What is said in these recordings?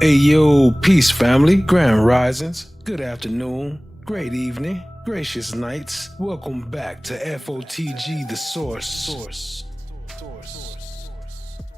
Hey yo, peace family, grand risings, good afternoon, great evening, gracious nights. Welcome back to FOTG, the source.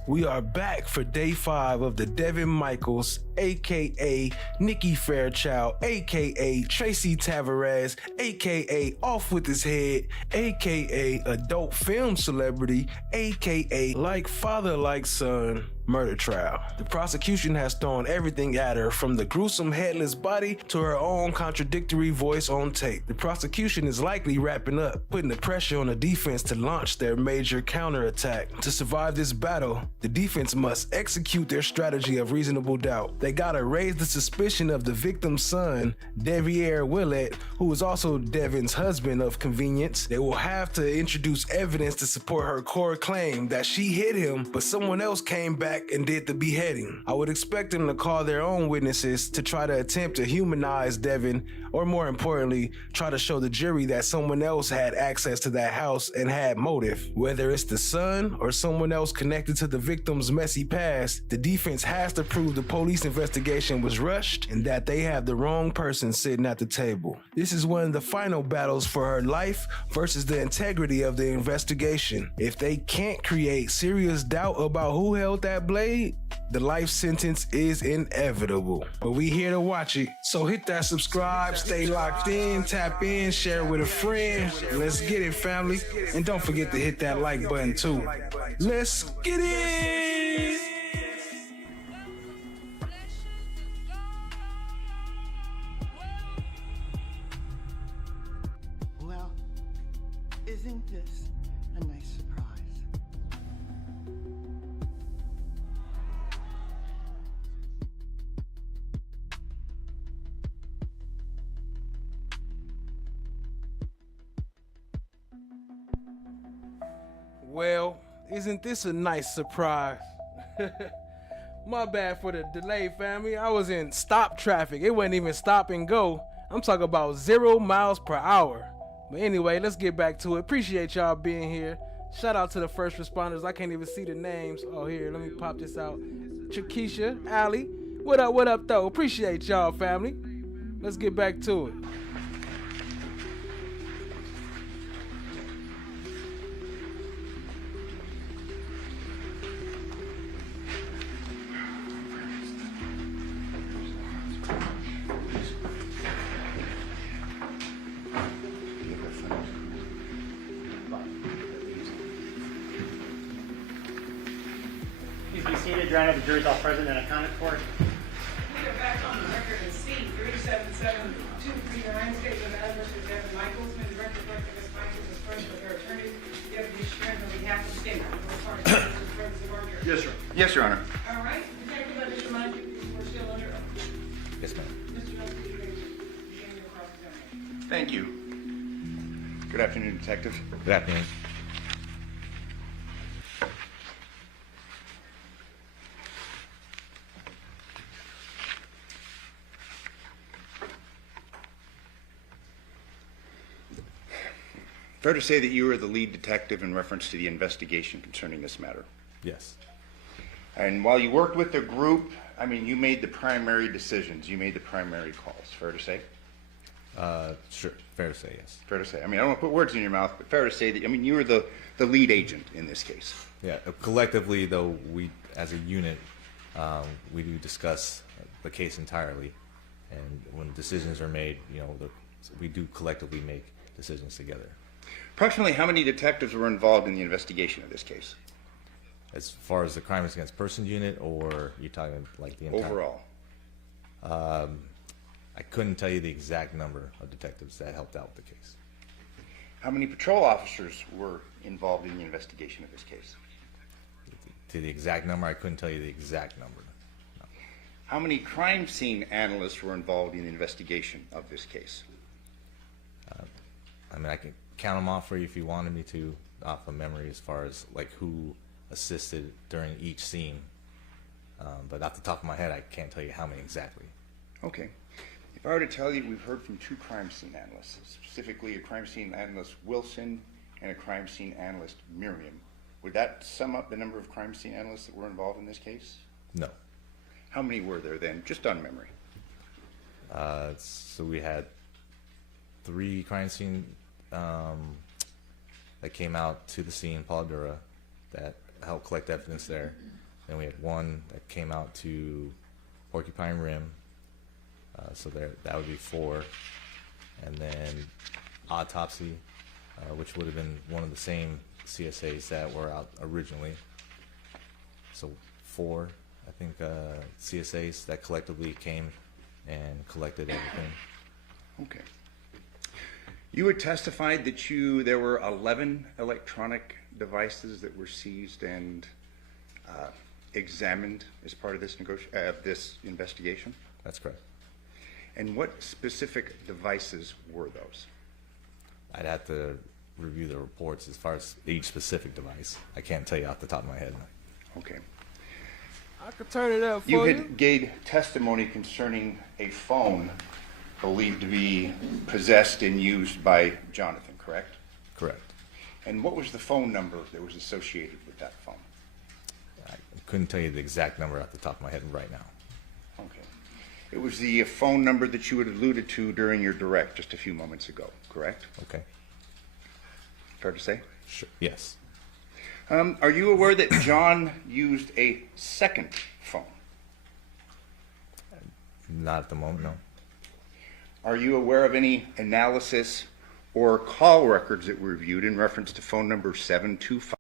We are back for day 5 of the Devyn Michaels, aka Nikki Fairchild, aka Tracy Tavares, aka Off with His Head, aka adult film celebrity, aka like father like son murder trial. The prosecution has thrown everything at her, from the gruesome headless body to her own contradictory voice on tape. The prosecution is likely wrapping up, putting the pressure on the defense to launch their major counterattack. To survive this battle, the defense must execute their strategy of reasonable doubt. They gotta raise the suspicion of the victim's son, Deviere Willette, who is also Devyn's husband of convenience. They will have to introduce evidence to support her core claim that she hit him, but someone else came back and did the beheading. I would expect them to call their own witnesses to try to attempt to humanize Devyn, or more importantly, try to show the jury that someone else had access to that house and had motive. Whether it's the son or someone else connected to the victim's messy past, the defense has to prove the police investigation was rushed and that they have the wrong person sitting at the table. This is one of the final battles for her life versus the integrity of the investigation. If they can't create serious doubt about who held that blade, the life sentence is inevitable. But we here to watch it. So hit that subscribe, stay locked in, tap in, share with a friend. Let's get it, family. And don't forget to hit that like button too. Let's get it! Well, isn't this a nice surprise? Well, isn't this a nice surprise? My bad for the delay, family. I was in stop traffic. It wasn't even stop and go. I'm talking about 0 miles per hour. But anyway, let's get back to it. Appreciate y'all being here. Shout out to the first responders. I can't even see the names. Oh, here, let me pop this out. Chakisha, Allie. What up, though? Appreciate y'all, family. Let's get back to it. Please be seated. Your Honor, the jury's all present and accounted for. We are back on the record in C-377-239, statement of Mr. Devyn Michaels. May the record reflect that Ms. Michaels is present with her attorney, Deputy Sheriff, on behalf of the state. Yes, sir. Yes, Your Honor. All right, Detective, let us remind you, we're still under oath. Yes, ma'am. Mr. Johnson, you may begin your cross-examination. Thank you. Good afternoon, Detective. Good afternoon. Fair to say that you were the lead detective in reference to the investigation concerning this matter. Yes. And while you worked with the group, I mean, you made the primary decisions. You made the primary calls. Fair to say? Sure. Fair to say, yes. Fair to say. I mean, I don't want to put words in your mouth, but fair to say that, I mean, you were the lead agent in this case. Yeah. Collectively, though, we, as a unit, we do discuss the case entirely, and when decisions are made, you know, we do collectively make decisions together. Approximately how many detectives were involved in the investigation of this case? As far as the crimes against persons unit, or you're talking like the entire? Overall. I couldn't tell you the exact number of detectives that helped out with the case. How many patrol officers were involved in the investigation of this case? To the exact number, I couldn't tell you the exact number. No. How many crime scene analysts were involved in the investigation of this case? I mean, I can count them off for you if you wanted me to, off of memory, as far as like who assisted during each scene. But off the top of my head, I can't tell you how many exactly. Okay. If I were to tell you we've heard from 2 crime scene analysts, specifically a crime scene analyst Wilson and a crime scene analyst Miriam, would that sum up the number of crime scene analysts that were involved in this case? No. How many were there then, just on memory? So we had 3 crime scene that came out to the scene, Pauldura, that helped collect evidence there. Then we had 1 that came out to Porcupine Rim, so that would be 4. And then autopsy, which would have been one of the same CSAs that were out originally. So 4, I think, CSAs that collectively came and collected everything. Okay. You had testified that there were 11 electronic devices that were seized and examined as part of this this investigation? That's correct. And what specific devices were those? I'd have to review the reports as far as each specific device. I can't tell you off the top of my head. Okay. I could turn it up for You you. had gave testimony concerning a phone believed to be possessed and used by Jonathon, correct? Correct. And what was the phone number that was associated with that phone? I couldn't tell you the exact number off the top of my head right now. Okay. It was the phone number that you had alluded to during your direct just a few moments ago, correct? Okay. Fair to say? Sure. Yes. Are you aware that John used a second phone? Not at the moment, no. Are you aware of any analysis or call records that were reviewed in reference to phone number 725?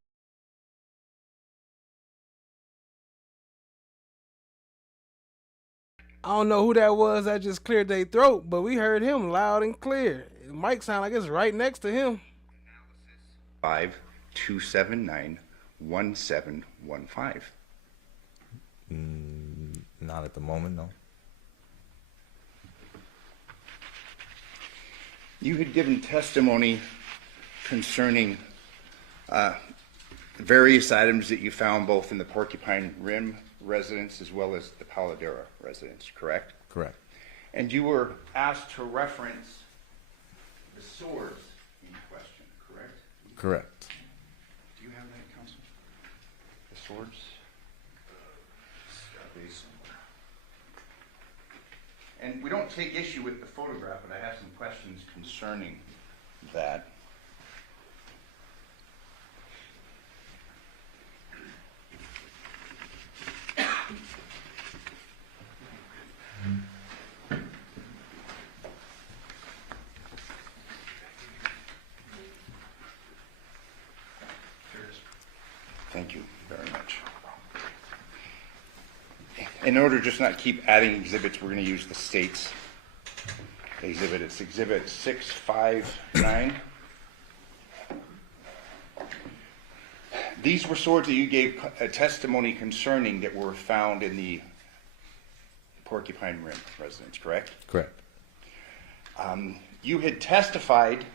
I don't know who that was that just cleared their throat, but we heard him loud and clear. The mic sound like it's right next to him. 279-1715. Not at the moment, no. You had given testimony concerning various items that you found both in the Porcupine Rim residence as well as the Pauldura residence, correct? Correct. And you were asked to reference the swords in question, correct? Correct. Do you have that, Counsel? The swords? And we don't take issue with the photograph, but I have some questions concerning that. Thank you very much. In order to just not keep adding exhibits, we're going to use the state's exhibit. It's exhibit 659. These were swords that you gave a testimony concerning that were found in the Porcupine Rim residence, correct? Correct. You had testified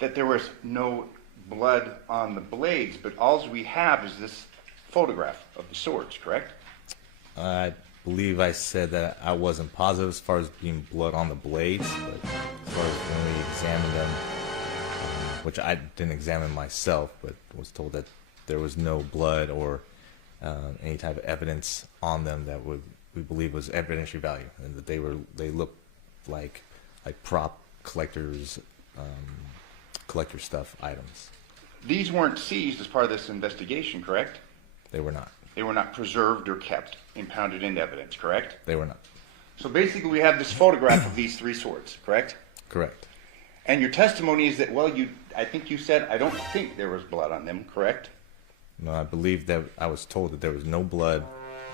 that there was no blood on the blades, but all we have is this photograph of the swords, correct? I believe I said that I wasn't positive as far as being blood on the blades, but as far as when we examined them, which I didn't examine myself, but was told that there was no blood or any type of evidence on them that we believe was evidentiary value, and that they looked like prop collector stuff items. These weren't seized as part of this investigation, correct? They were not. They were not preserved or kept impounded into evidence, correct? They were not. So basically we have this photograph of these 3 swords, correct? Correct. And your testimony is that, well, I think you said, I don't think there was blood on them, correct? No, I believe that I was told that there was no blood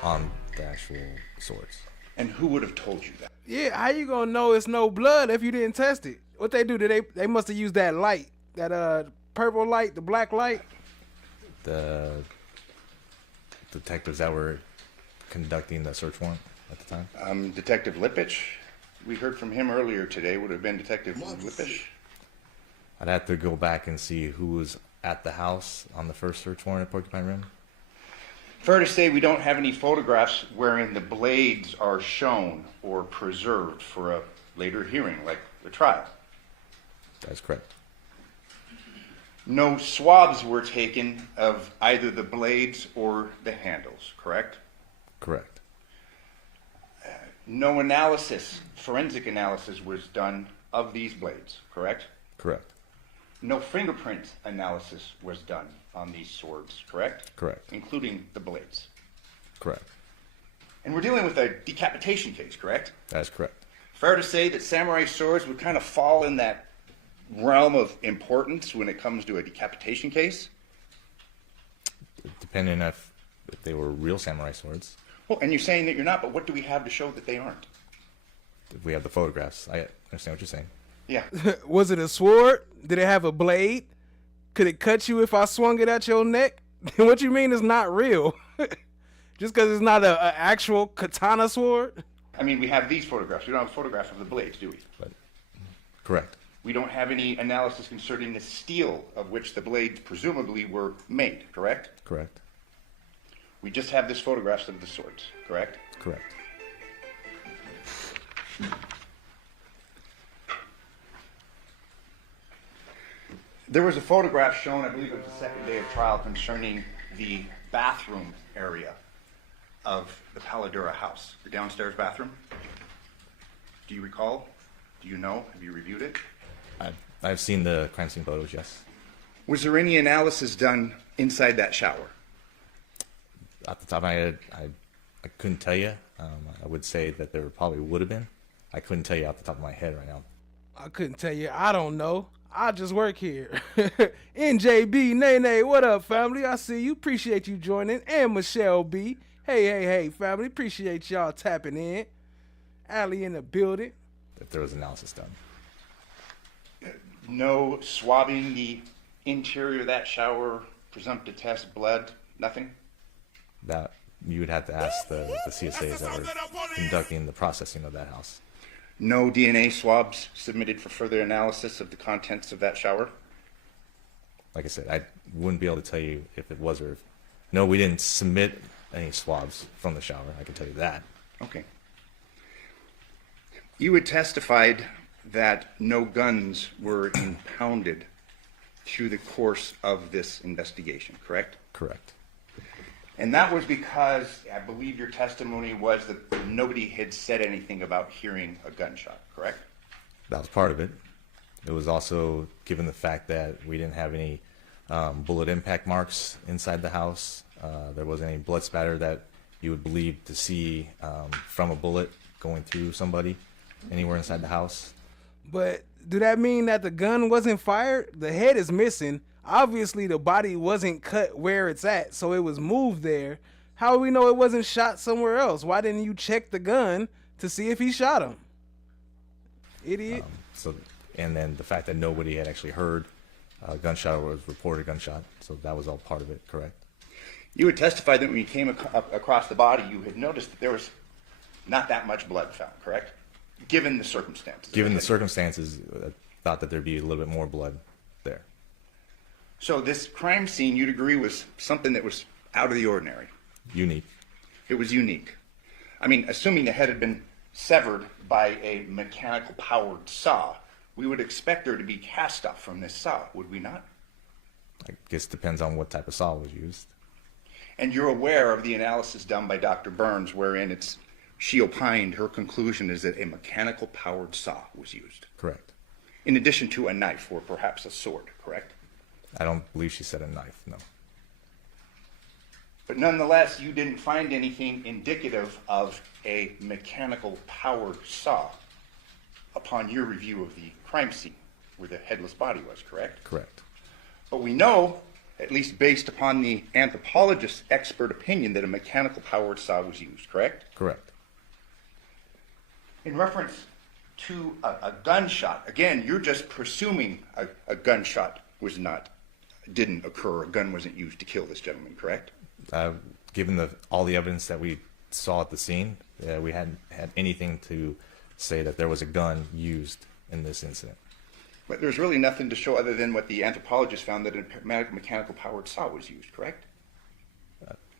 on the actual swords. And who would have told you that? Yeah, how you gonna know it's no blood if you didn't test it? What they do? They must have used that light, that purple light, the black light. The detectives that were conducting the search warrant at the time. Detective Lipich, we heard from him earlier today, would have been Detective Lipich. I'd have to go back and see who was at the house on the first search warrant at Porcupine Rim. Fair to say we don't have any photographs wherein the blades are shown or preserved for a later hearing, like the trial. That's correct. No swabs were taken of either the blades or the handles, correct? Correct. No analysis, forensic analysis was done of these blades, correct? Correct. No fingerprint analysis was done on these swords, correct? Correct. Including the blades. Correct. And we're dealing with a decapitation case, correct? That is correct. Fair to say that samurai swords would kind of fall in that realm of importance when it comes to a decapitation case? Depending if they were real samurai swords. Well, and you're saying that you're not, but what do we have to show that they aren't? If we have the photographs. I understand what you're saying. Yeah. Was it a sword? Did it have a blade? Could it cut you if I swung it at your neck? What you mean it's not real? Just because it's not a actual katana sword? I mean, we have these photographs. We don't have a photograph of the blades, do we? But correct. We don't have any analysis concerning the steel of which the blades presumably were made, correct? Correct. We just have this photographs of the swords, correct? Correct. There was a photograph shown, I believe it was the second day of trial, concerning the bathroom area of the Paladura house, the downstairs bathroom. Do you recall? Do you know? Have you reviewed it? I've seen the crime scene photos, yes. Was there any analysis done inside that shower? Off the top of my head, I couldn't tell you. I would say that there probably would have been. I couldn't tell you off the top of my head right now. I couldn't tell you. I don't know. I just work here. NJB, Nene, what up, family? I see you. Appreciate you joining. And Michelle B. Hey, family. Appreciate y'all tapping in. Allie in the building. If there was analysis done. No swabbing the interior of that shower, presumptive test, blood, nothing? That you would have to ask the CSAs that were conducting the processing of that house. No DNA swabs submitted for further analysis of the contents of that shower? Like I said, I wouldn't be able to tell you if it was or if... No, we didn't submit any swabs from the shower. I can tell you that. Okay. You had testified that no guns were impounded through the course of this investigation, correct? Correct. And that was because I believe your testimony was that nobody had said anything about hearing a gunshot, correct? That was part of it. It was also given the fact that we didn't have any bullet impact marks inside the house. There wasn't any blood spatter that you would believe to see from a bullet going through somebody anywhere inside the house. But do that mean that the gun wasn't fired? The head is missing. Obviously, the body wasn't cut where it's at, so it was moved there. How do we know it wasn't shot somewhere else? Why didn't you check the gun to see if he shot him? Idiot. And then the fact that nobody had actually heard a gunshot or was reported gunshot, so that was all part of it, correct? You had testified that when you came across the body, you had noticed that there was not that much blood found, correct? Given the circumstances. Given the circumstances, I thought that there'd be a little bit more blood there. So this crime scene, you'd agree, was something that was out of the ordinary. Unique. It was unique. I mean, assuming the head had been severed by a mechanical powered saw, we would expect there to be cast off from this saw, would we not? I guess it depends on what type of saw was used. And you're aware of the analysis done by Dr. Burns, wherein she opined her conclusion is that a mechanical powered saw was used. Correct. In addition to a knife or perhaps a sword, correct? I don't believe she said a knife, no. But nonetheless, you didn't find anything indicative of a mechanical powered saw upon your review of the crime scene where the headless body was, correct? Correct. But we know, at least based upon the anthropologist's expert opinion, that a mechanical powered saw was used, correct? Correct. In reference to a gunshot, again, you're just presuming a gunshot didn't occur, a gun wasn't used to kill this gentleman, correct? Given all the evidence that we saw at the scene, we hadn't had anything to say that there was a gun used in this incident. But there's really nothing to show other than what the anthropologist found, that a mechanical powered saw was used, correct?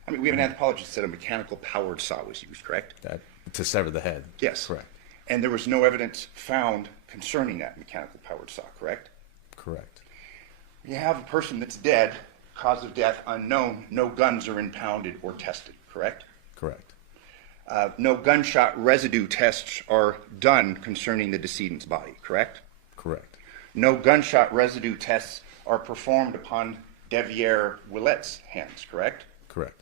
I mean, we have an anthropologist that said a mechanical powered saw was used, correct? To sever the head. Yes. Correct. And there was no evidence found concerning that mechanical powered saw, correct? Correct. You have a person that's dead, cause of death unknown, no guns are impounded or tested, correct? Correct. No gunshot residue tests are done concerning the decedent's body, correct? Correct. No gunshot residue tests are performed upon Deviere Willette's hands, correct? Correct.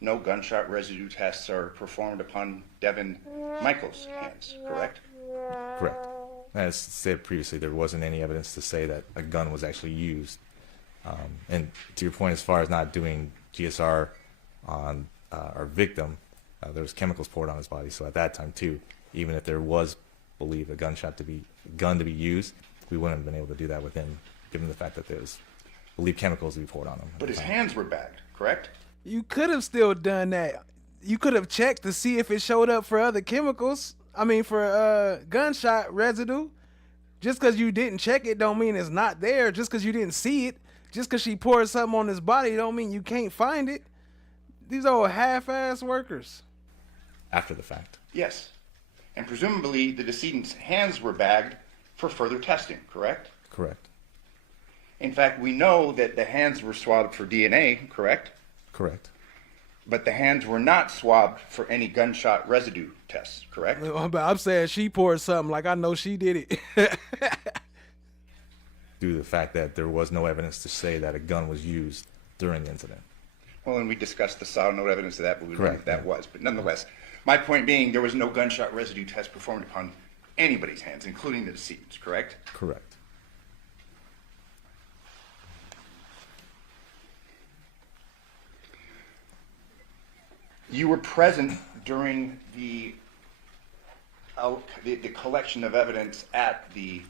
No gunshot residue tests are performed upon Devyn Michaels' hands, correct? Correct. As said previously, there wasn't any evidence to say that a gun was actually used. And to your point, as far as not doing GSR on our victim, there was chemicals poured on his body. So at that time too, even if there was believed a gun to be used, we wouldn't have been able to do that with him, given the fact that there was believed chemicals to be poured on him. But his hands were bagged, correct? You could have still done that. You could have checked to see if it showed up for other chemicals. I mean, for gunshot residue. Just because you didn't check it don't mean it's not there. Just because you didn't see it. Just because she poured something on his body don't mean you can't find it. These are half-ass workers. After the fact. Yes. And presumably the decedent's hands were bagged for further testing, correct? Correct. In fact, we know that the hands were swabbed for DNA, correct? Correct. But the hands were not swabbed for any gunshot residue tests, correct? But I'm saying she poured something like I know she did it. Due to the fact that there was no evidence to say that a gun was used during the incident. Well, and we discussed the solid no evidence of that, but we learned Correct, that yeah. was. But nonetheless, my point being there was no gunshot residue test performed upon anybody's hands, including the decedent's, correct? Correct. You were present during the collection of evidence at the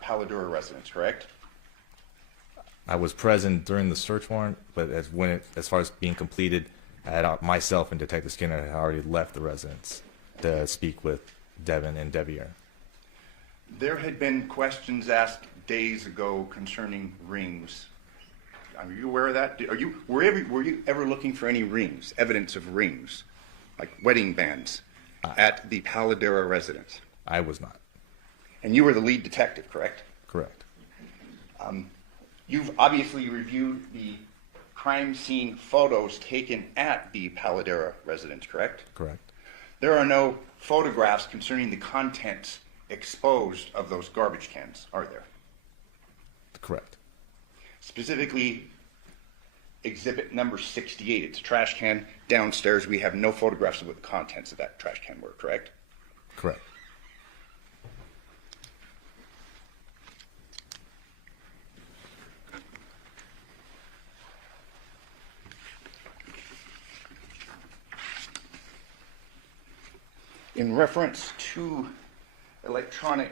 Paladura residence, correct? I was present during the search warrant, but as far as being completed, I had myself and Detective Skinner had already left the residence to speak with Devyn and Deviere. There had been questions asked days ago concerning rings. Are you aware of that? Were you ever looking for any rings, evidence of rings, like wedding bands, at the Paladura residence? I was not. And you were the lead detective, correct? Correct. You've obviously reviewed the crime scene photos taken at the Paladura residence, correct? Correct. There are no photographs concerning the contents exposed of those garbage cans, are there? Correct. Specifically, exhibit number 68. It's a trash can downstairs. We have no photographs of what the contents of that trash can were, correct? Correct. In reference to electronic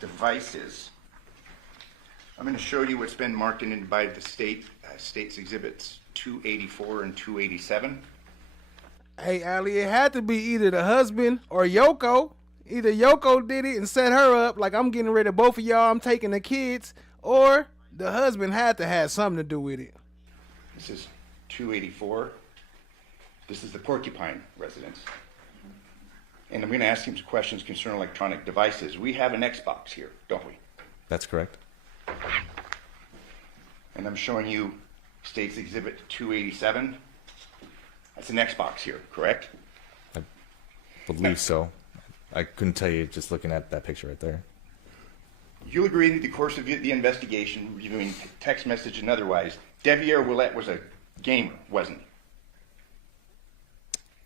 devices, I'm going to show you what's been marked in by the state's exhibits 284 and 287. Hey, Allie, it had to be either the husband or Yoko. Either Yoko did it and set her up, like I'm getting rid of both of y'all, I'm taking the kids, or the husband had to have something to do with it. This is 284. This is the Porcupine residence. And I'm going to ask him some questions concerning electronic devices. We have an Xbox here, don't we? That's correct. And I'm showing you State's Exhibit 287. That's an Xbox here, correct? I believe so. I couldn't tell you just looking at that picture right there. You'll agree that in the course of the investigation, reviewing text message and otherwise, Deviere Willette was a gamer, wasn't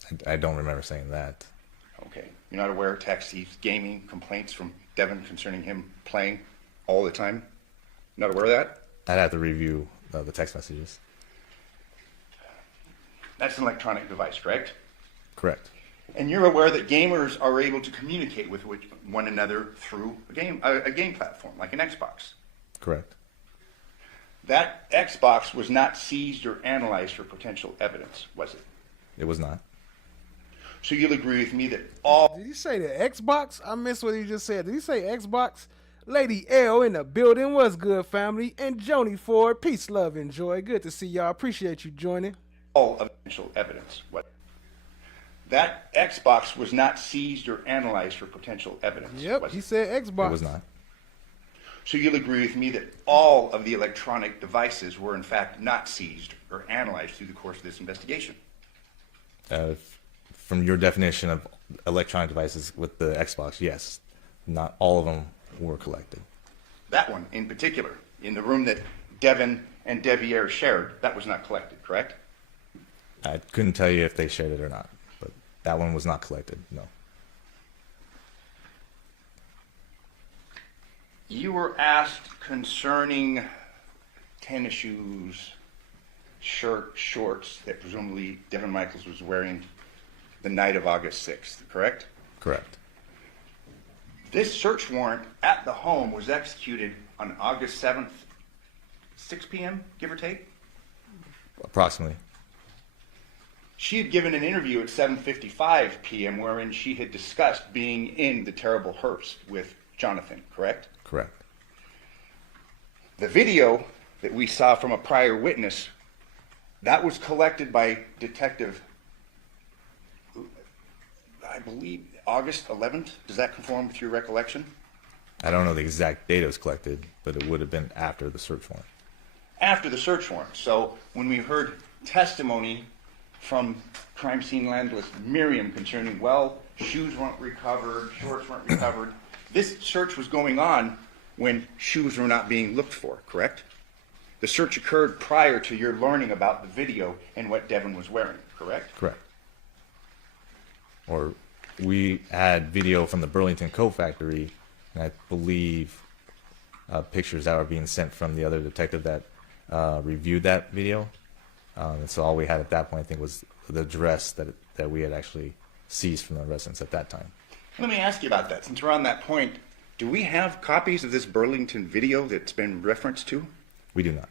he? I don't remember saying that. Okay. You're not aware of text, he's gaming, complaints from Devyn concerning him playing all the time? Not aware of that? I'd have to review the text messages. That's an electronic device, correct? Correct. And you're aware that gamers are able to communicate with one another through a game platform, like an Xbox. Correct. That Xbox was not seized or analyzed for potential evidence, was it? It was not. So you'll agree with me that all... Did you say the Xbox? I missed what you just said. Did you say Xbox? Lady L in the building. What's good, family? And Joni Ford. Peace, love, and joy. Good to see y'all. Appreciate you joining. All of potential evidence, what? That Xbox was not seized or analyzed for potential evidence, Yep, was he it? said Xbox. It was not. So you'll agree with me that all of the electronic devices were in fact not seized or analyzed through the course of this investigation? from your definition of electronic devices with the Xbox, yes, not all of them were collected. That one in particular, in the room that Devyn and Deviere shared, that was not collected, correct? I couldn't tell you if they shared it or not, but that one was not collected, no. You were asked concerning tennis shoes, shirt, shorts that presumably Devyn Michaels was wearing the night of August 6th, correct? Correct. This search warrant at the home was executed on August 7th, 6 p.m., give or take? Approximately. She had given an interview at 7:55 p.m. wherein she had discussed being in the terrible hearse with Jonathon, correct? Correct. The video that we saw from a prior witness, that was collected by Detective, I believe, August 11th. Does that conform with your recollection? I don't know the exact date it was collected, but it would have been after the search warrant. After the search warrant. So when we heard testimony from crime scene landless Miriam concerning, well, shoes weren't recovered, shorts weren't recovered, this search was going on when shoes were not being looked for, correct? The search occurred prior to your learning about the video and what Devyn was wearing, correct? Correct. Or we had video from the Burlington Coat Factory, and I believe pictures that were being sent from the other detective that reviewed that video. And so all we had at that point, I think, was the dress that we had actually seized from the residents at that time. Let me ask you about that. Since we're on that point, do we have copies of this Burlington video that's been referenced to? We do not.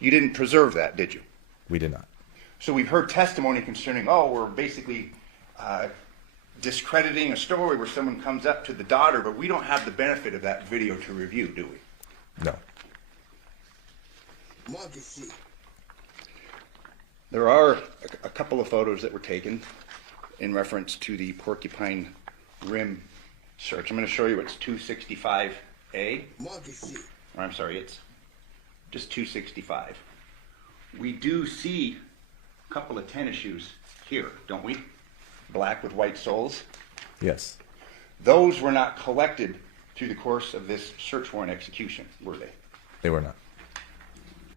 You didn't preserve that, did you? We did not. So we've heard testimony concerning, oh, we're basically discrediting a story where someone comes up to the daughter, but we don't have the benefit of that video to review, do we? No. There are a couple of photos that were taken in reference to the Porcupine Rim search. I'm going to show you it's 265A. Or I'm sorry, it's just 265. We do see a couple of tennis shoes here, don't we? Black with white soles. Yes. Those were not collected through the course of this search warrant execution, were they? They were not.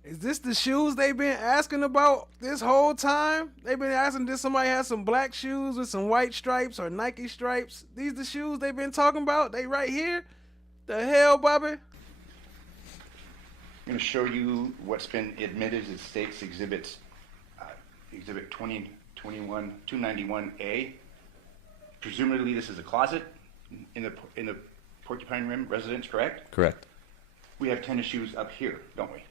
Is this the shoes they've been asking about this whole time? They've been asking, did somebody have some black shoes with some white stripes or Nike stripes? These the shoes they've been talking about? They right here? The hell, Bobby? I'm going to show you what's been admitted as State's Exhibit 291A. Presumably this is a closet in the Porcupine Rim residence, correct? Correct. We have tennis shoes up here, don't we?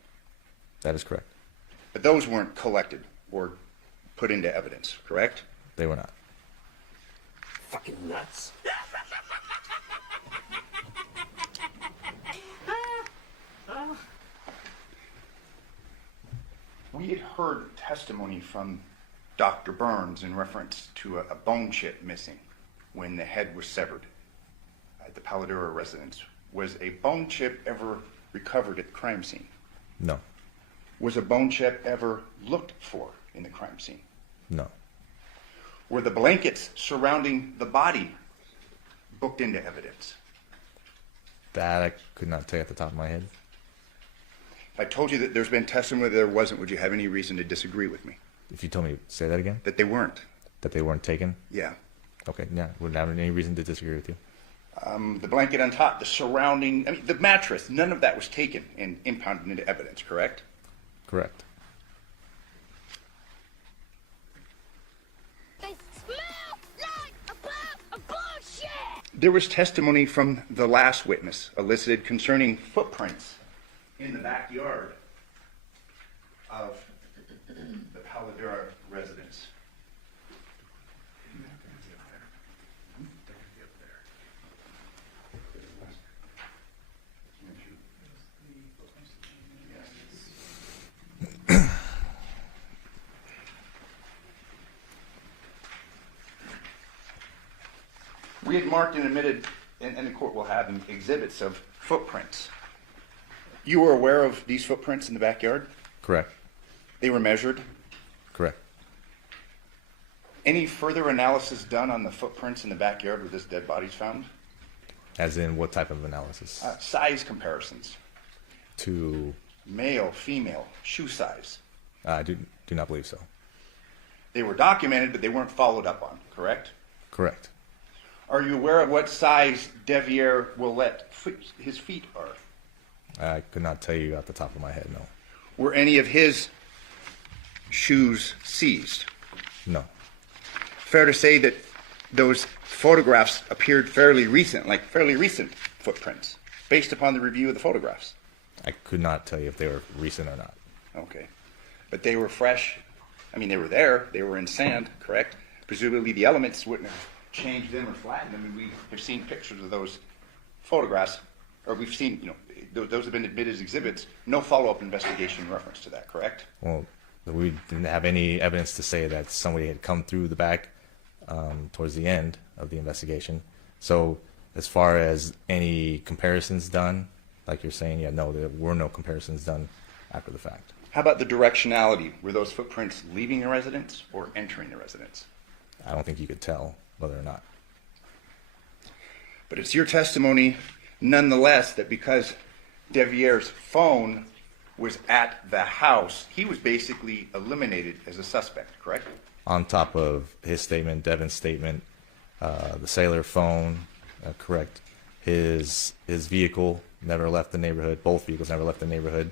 That is correct. But those weren't collected or put into evidence, correct? They were not. Fucking nuts. We had heard testimony from Dr. Burns in reference to a bone chip missing when the head was severed at the Paladura residence. Was a bone chip ever recovered at the crime scene? No. Was a bone chip ever looked for in the crime scene? No. Were the blankets surrounding the body booked into evidence? That I could not tell you at the top of my head. If I told you that there's been testimony that there wasn't, would you have any reason to disagree with me? If you told me, say that again? That they weren't? That they weren't taken? Yeah. Okay, yeah, wouldn't have any reason to disagree with you. The blanket on top, the surrounding, the mattress, none of that was taken and impounded into evidence, correct? Correct. They smell like a bullshit! There was testimony from the last witness elicited concerning footprints in the backyard of the Paladura residence. We had marked and admitted, and the court will have them, exhibits of footprints. You were aware of these footprints in the backyard? Correct. They were measured? Correct. Any further analysis done on the footprints in the backyard where this dead body's found? As in what type of analysis? Size comparisons. To Male, female, shoe size. I do not believe so. They were documented, but they weren't followed up on, correct? Correct. Are you aware of what size Deviere Willette his feet are? I could not tell you off the top of my head, no. Were any of his shoes seized? No. Fair to say that those photographs appeared fairly recent footprints, based upon the review of the photographs? I could not tell you if they were recent or not. Okay. But they were fresh. I mean, they were there. They were in sand, correct? Presumably the elements wouldn't have changed them or flattened them. And we have seen pictures of those photographs, or we've seen, you know, those have been admitted as exhibits. No follow-up investigation in reference to that, correct? Well, we didn't have any evidence to say that somebody had come through the back towards the end of the investigation. So as far as any comparisons done, like you're saying, yeah, no, there were no comparisons done after the fact. How about the directionality? Were those footprints leaving the residence or entering the residence? I don't think you could tell whether or not. But it's your testimony, nonetheless, that because Deviere's phone was at the house, he was basically eliminated as a suspect, correct? On top of his statement, Devyn's statement, the cellular phone, correct. His vehicle never left the neighborhood. Both vehicles never left the neighborhood.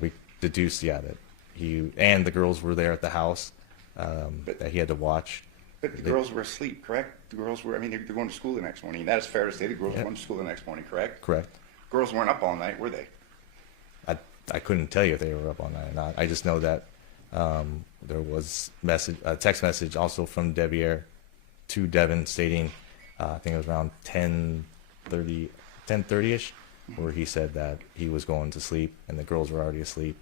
We deduced, yeah, that he and the girls were there at the house that he had to watch. But the girls were asleep, correct? The girls were, I mean, they're going to school the next morning. That is fair to say. The girls went to school the next morning, correct? Correct. Girls weren't up all night, were they? I couldn't tell you if they were up all night or not. I just know that there was a text message also from Deviere to Devyn stating, I think it was around 10:30ish, where he said that he was going to sleep and the girls were already asleep.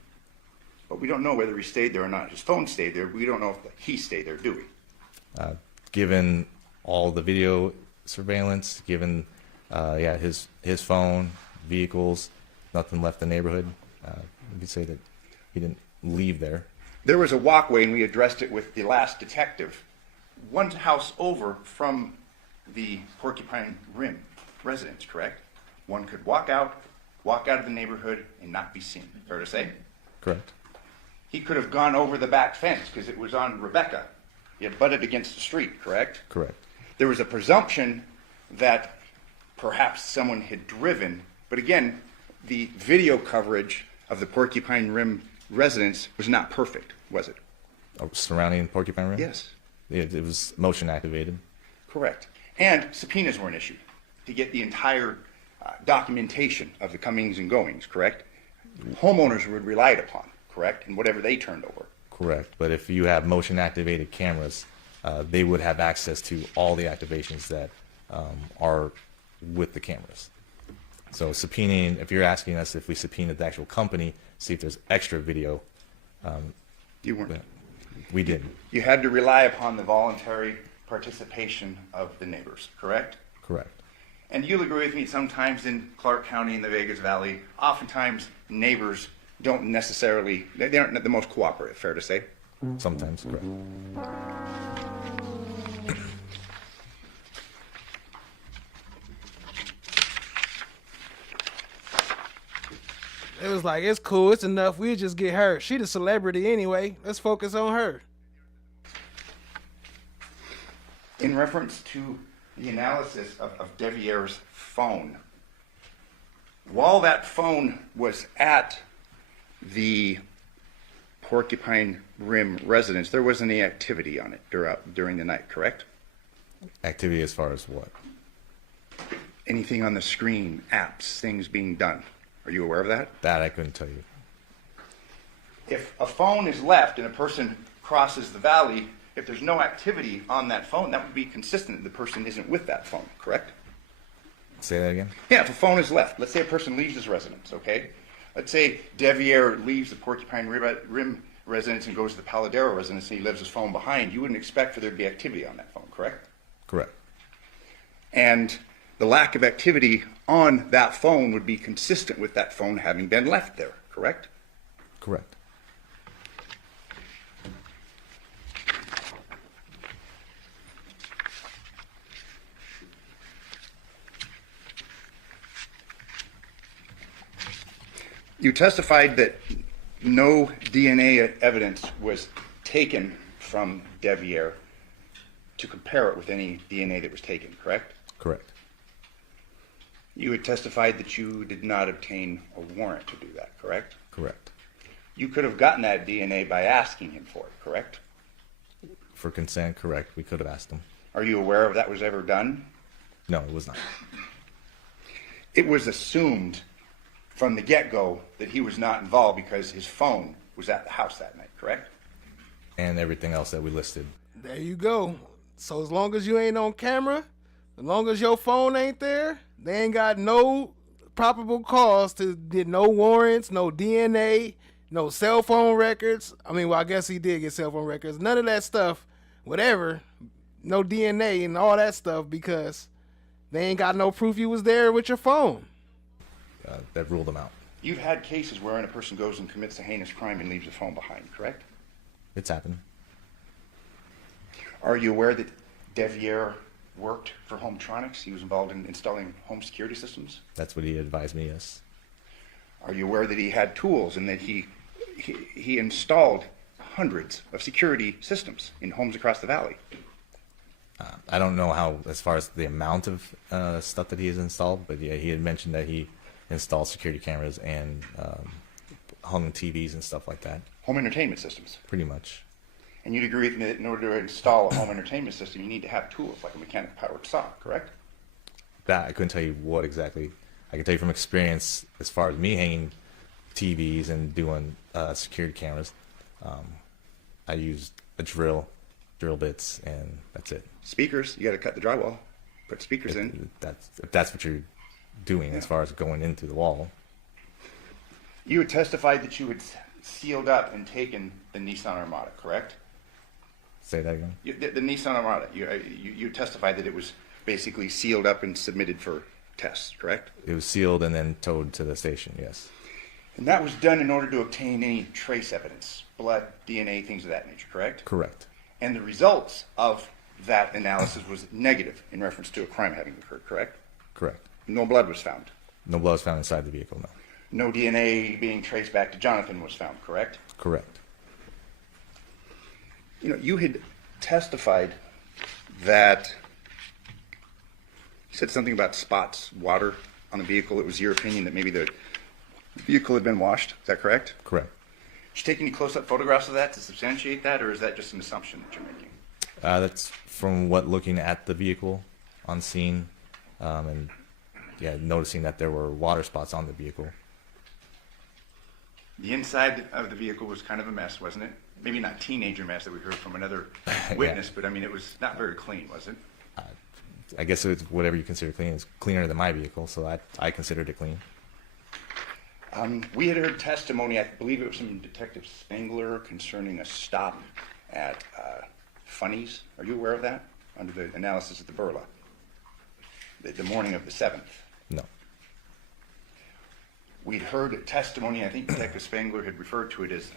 But we don't know whether he stayed there or not. His phone stayed there. We don't know if he stayed there, do we? Given all the video surveillance, given his phone, vehicles, nothing left the neighborhood, we could say that he didn't leave there. There was a walkway, and we addressed it with the last detective, one house over from the Porcupine Rim residence, correct? One could walk out of the neighborhood and not be seen. Fair to say? Correct. He could have gone over the back fence because it was on Rebecca. It butted against the street, correct? Correct. There was a presumption that perhaps someone had driven, but again, the video coverage of the Porcupine Rim residence was not perfect, was it? Surrounding Porcupine Rim? Yes. It was motion activated. Correct. And subpoenas weren't issued to get the entire documentation of the comings and goings, correct? Homeowners were relied upon, correct, and whatever they turned over. Correct. But if you have motion activated cameras, they would have access to all the activations that are with the cameras. So subpoenaing, if you're asking us if we subpoenaed the actual company, see if there's extra video. You weren't. We didn't. You had to rely upon the voluntary participation of the neighbors, correct? Correct. And you'll agree with me, sometimes in Clark County and the Vegas Valley, oftentimes neighbors don't necessarily, they aren't the most cooperative, fair to say? Sometimes, correct. It was like, it's cool, it's enough, we'll just get her. She the celebrity anyway. Let's focus on her. In reference to the analysis of Deviere's phone, while that phone was at the Porcupine Rim residence, there wasn't any activity on it during the night, correct? Activity as far as what? Anything on the screen, apps, things being done. Are you aware of that? That I couldn't tell you. If a phone is left and a person crosses the valley, if there's no activity on that phone, that would be consistent that the person isn't with that phone, correct? Say that again? Yeah, if a phone is left, let's say a person leaves his residence, okay? Let's say Deviere leaves the Porcupine Rim residence and goes to the Paladero residence and he leaves his phone behind. You wouldn't expect for there to be activity on that phone, correct? Correct. And the lack of activity on that phone would be consistent with that phone having been left there, correct? Correct. You testified that no DNA evidence was taken from Deviere to compare it with any DNA that was taken, correct? Correct. You had testified that you did not obtain a warrant to do that, correct? Correct. You could have gotten that DNA by asking him for it, correct? For consent, correct. We could have asked him. Are you aware of that was ever done? No, it was not. It was assumed from the get-go that he was not involved because his phone was at the house that night, correct? And everything else that we listed. There you go. So as long as you ain't on camera, as long as your phone ain't there, they ain't got no probable cause to get no warrants, no DNA, no cell phone records. I mean, well, I guess he did get cell phone records. None of that stuff, whatever, no DNA and all that stuff because they ain't got no proof you was there with your phone. That ruled him out. You've had cases wherein a person goes and commits a heinous crime and leaves a phone behind, correct? It's happened. Are you aware that Deviere worked for Hometronics? He was involved in installing home security systems? That's what he advised me, yes. Are you aware that he had tools and that he installed hundreds of security systems in homes across the valley? I don't know how, as far as the amount of stuff that he has installed, but yeah, he had mentioned that he installed security cameras and hung TVs and stuff like that. Home entertainment systems? Pretty much. And you'd agree with me that in order to install a home entertainment system, you need to have tools like a mechanic powered saw, correct? That I couldn't tell you what exactly. I can tell you from experience, as far as me hanging TVs and doing security cameras, I used a drill bits, and that's it. Speakers, you got to cut the drywall, put speakers in. If that's what you're doing, as far as going into the wall. You had testified that you had sealed up and taken the Nissan Armada, correct? Say that again. The Nissan Armada, you testified that it was basically sealed up and submitted for tests, correct? It was sealed and then towed to the station, yes. And that was done in order to obtain any trace evidence, blood, DNA, things of that nature, correct? Correct. And the results of that analysis was negative in reference to a crime having occurred, correct? Correct. No blood was found. No blood was found inside the vehicle, no. No DNA being traced back to Jonathon was found, correct? Correct. You know, you had testified that you said something about spots, water on the vehicle. It was your opinion that maybe the vehicle had been washed. Is that correct? Correct. Did you take any close-up photographs of that to substantiate that, or is that just an assumption that you're making? That's from what looking at the vehicle on scene, and yeah, noticing that there were water spots on the vehicle. The inside of the vehicle was kind of a mess, wasn't it? Maybe not teenager mess that we heard from another witness, Yeah. but I mean, it was not very clean, was it? I guess it's whatever you consider clean. It's cleaner than my vehicle, so I considered it clean. We had heard testimony, I believe it was from Detective Spangler, concerning a stop at Funnies. Are you aware of that? Under the analysis of the Burla, the morning of the 7th. No. We'd heard testimony, I think Detective Spangler had referred to it as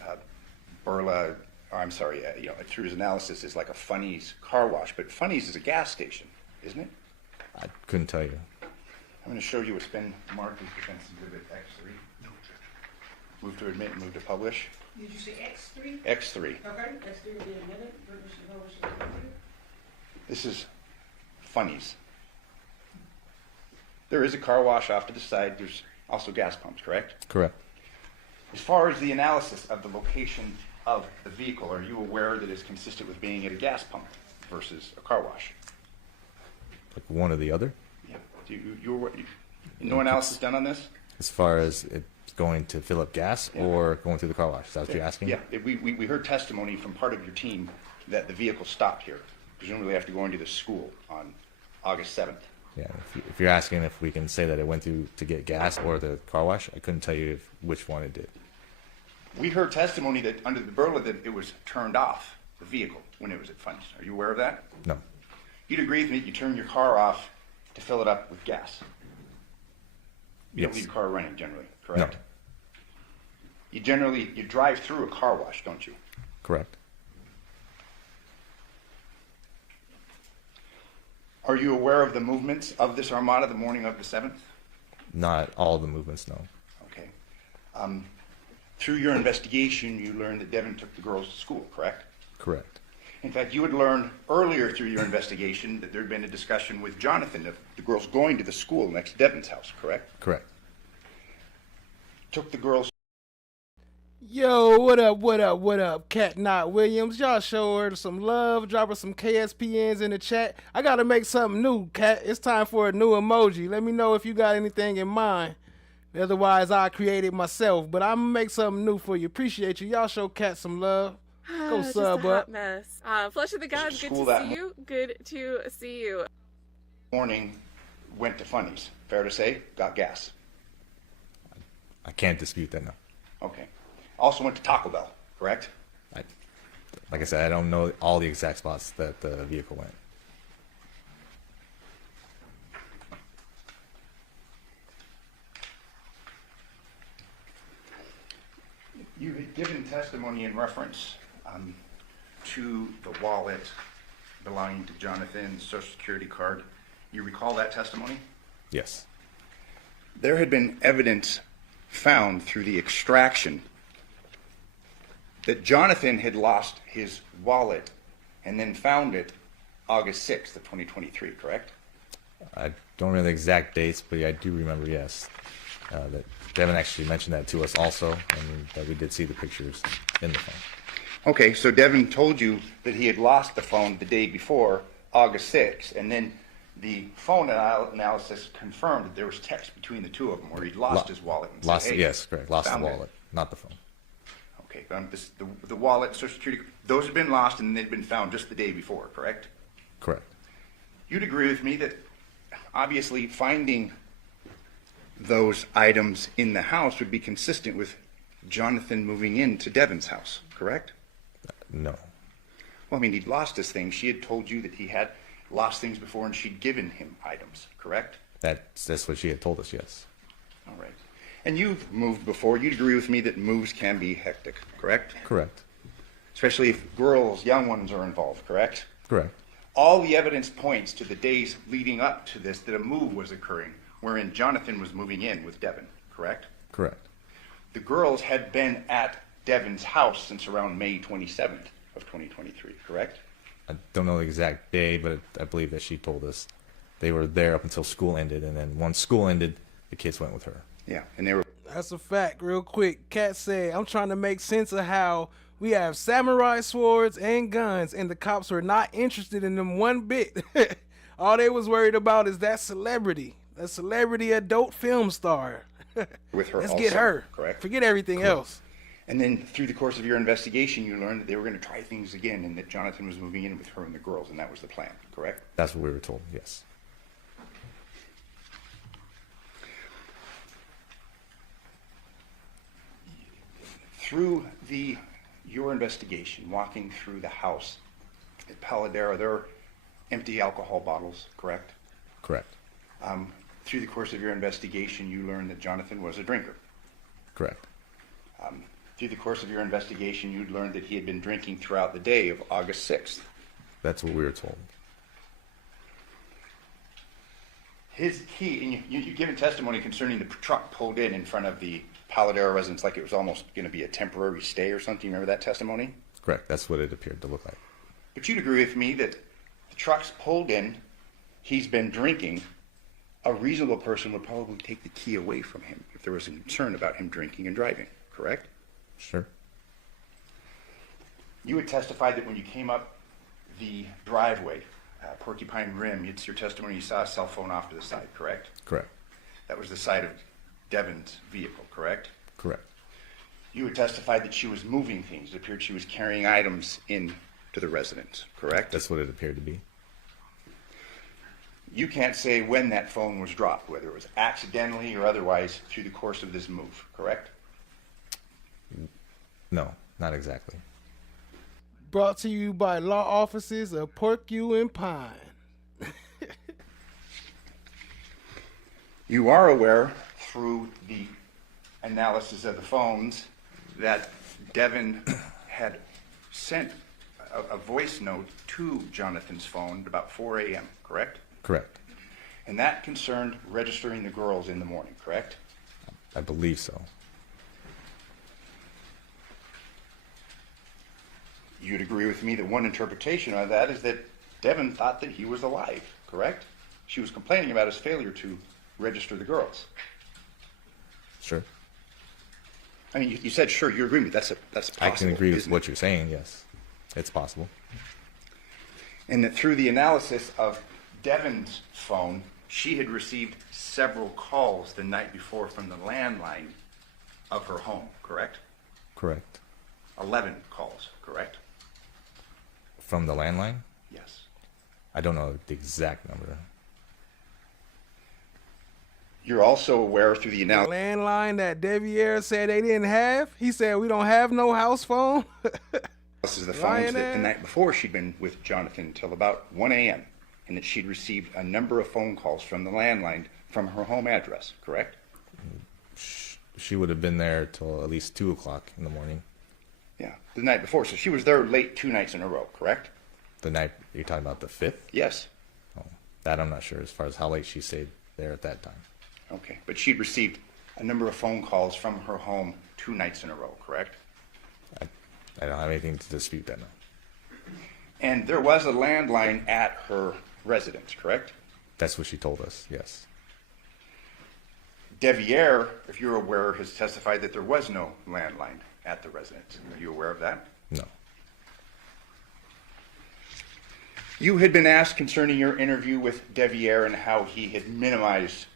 Burla, or I'm sorry, through his analysis, is like a Funnies car wash. But Funnies is a gas station, isn't it? I couldn't tell you. I'm going to show you what's been marked as defense exhibit X3. Move to admit and move to publish. Did you say X3? X3. Okay, X3 will be a minute. This is Funnies. There is a car wash off to the side. There's also gas pumps, correct? Correct. As far as the analysis of the location of the vehicle, are you aware that it's consistent with being at a gas pump versus a car wash? Like one or the other? Yeah. No analysis done on this? As far as it going to fill up gas or going through the car wash? Is that what you're asking? Yeah. We heard testimony from part of your team that the vehicle stopped here, presumably after going to the school on August 7th. Yeah. If you're asking if we can say that it went through to get gas or the car wash, I couldn't tell you which one it did. We heard testimony that under the Burla that it was turned off, the vehicle, when it was at Funnies. Are you aware of that? No. You'd agree with me that you turn your car off to fill it up with gas? You don't Yes. leave your car running generally, correct? No. You drive through a car wash, don't you? Correct. Are you aware of the movements of this Armada the morning of the 7th? Not all the movements, no. Okay. Through your investigation, you learned that Devyn took the girls to school, correct? Correct. In fact, you had learned earlier through your investigation that there had been a discussion with Jonathon of the girls going to the school next to Devyn's house, correct? Correct. Took the girls. Yo, what up, what up, what up? Cat Knot Williams. Y'all show her some love. Drop her some KSPNs in the chat. I gotta make something new, Cat. It's time for a new emoji. Let me know if you got anything in mind. Otherwise, I create it myself. But I'm gonna make something new for you. Appreciate you. Y'all show Cat some love. Go Just sub a up. hot mess. Flush of the gods, good School to that see you. Good to see you. Morning, went to Funnies. Fair to say, got gas. I can't dispute that, no. Okay. Also went to Taco Bell, correct? Like I said, I don't know all the exact spots that the vehicle went. You had given testimony in reference to the wallet belonging to Jonathon's Social Security card. You recall that testimony? Yes. There had been evidence found through the extraction that Jonathon had lost his wallet and then found it August 6th of 2023, correct? I don't remember the exact dates, but I do remember, yes, that Devyn actually mentioned that to us also, and that we did see the pictures in the phone. Okay, so Devyn told you that he had lost the phone the day before, August 6th, and then the phone analysis confirmed that there was text between the two of them where he'd lost his wallet. And Lost, said, hey, yes, correct. Lost the found it. wallet, not the phone. Okay, the wallet, Social Security, those had been lost and they'd been found just the day before, correct? Correct. You'd agree with me that obviously finding those items in the house would be consistent with Jonathon moving into Devyn's house, correct? No. Well, I mean, he'd lost his things. She had told you that he had lost things before and she'd given him items, correct? That's what she had told us, yes. All right. And you've moved before. You'd agree with me that moves can be hectic, correct? Correct. Especially if girls, young ones are involved, correct? Correct. All the evidence points to the days leading up to this that a move was occurring, wherein Jonathon was moving in with Devyn, correct? Correct. The girls had been at Devyn's house since around May 27th of 2023, correct? I don't know the exact day, but I believe that she told us they were there up until school ended, and then once school ended, the kids went with her. Yeah, and they were. That's a fact. Real quick, Cat said, I'm trying to make sense of how we have samurai swords and guns, and the cops were not interested in them one bit. All they was worried about is that celebrity adult film star. With her Let's also, get her. correct? Forget everything else. And then through the course of your investigation, you learned that they were going to try things again and that Jonathon was moving in with her and the girls, and that was the plan, correct? That's what we were told, yes. Through your investigation, walking through the house at Paladera, there are empty alcohol bottles, correct? Correct. Through the course of your investigation, you learned that Jonathon was a drinker. Correct. Through the course of your investigation, you'd learned that he had been drinking throughout the day of August 6th. That's what we were told. And you've given testimony concerning the truck pulled in front of the Paladera residence like it was almost going to be a temporary stay or something. Remember that testimony? Correct. That's what it appeared to look like. But you'd agree with me that the truck's pulled in, he's been drinking. A reasonable person would probably take the key away from him if there was a concern about him drinking and driving, correct? Sure. You had testified that when you came up the driveway, Porcupine Rim, it's your testimony you saw a cell phone off to the side, correct? Correct. That was the side of Devyn's vehicle, correct? Correct. You had testified that she was moving things. It appeared she was carrying items into the residence, correct? That's what it appeared to be. You can't say when that phone was dropped, whether it was accidentally or otherwise through the course of this move, correct? No, not exactly. Brought to you by law offices of Porcupine Pine. You are aware through the analysis of the phones that Devyn had sent a voice note to Jonathon's phone at about 4 a.m., correct? Correct. And that concerned registering the girls in the morning, correct? I believe so. You'd agree with me that one interpretation of that is that Devyn thought that he was alive, correct? She was complaining about his failure to register the girls. Sure. I mean, you said sure. You agree with me. That's possible. I can agree with isn't what it? you're saying. Yes, it's possible. And that through the analysis of Devyn's phone, she had received several calls the night before from the landline of her home, correct? Correct. 11 calls, correct? From the landline? Yes. I don't know the exact number. You're also aware through the analysis Landline that Deviere said they didn't have. He said we don't have no house phone. of the phones that the night before she'd been with Jonathon until about 1 a.m. and that she'd received a number of phone calls from the landline from her home address, correct? She would have been there till at least 2 o'clock in the morning. Yeah, the night before. So she was there late 2 nights in a row, correct? The night you're talking about, the 5th? Yes. Oh, that I'm not sure as far as how late she stayed there at that time. Okay, but she'd received a number of phone calls from her home 2 nights in a row, correct? I don't have anything to dispute that now. And there was a landline at her residence, correct? That's what she told us, yes. Deviere, if you're aware, has testified that there was no landline at the residence. Are you aware of that? No. You had been asked concerning your interview with Deviere and how he had minimized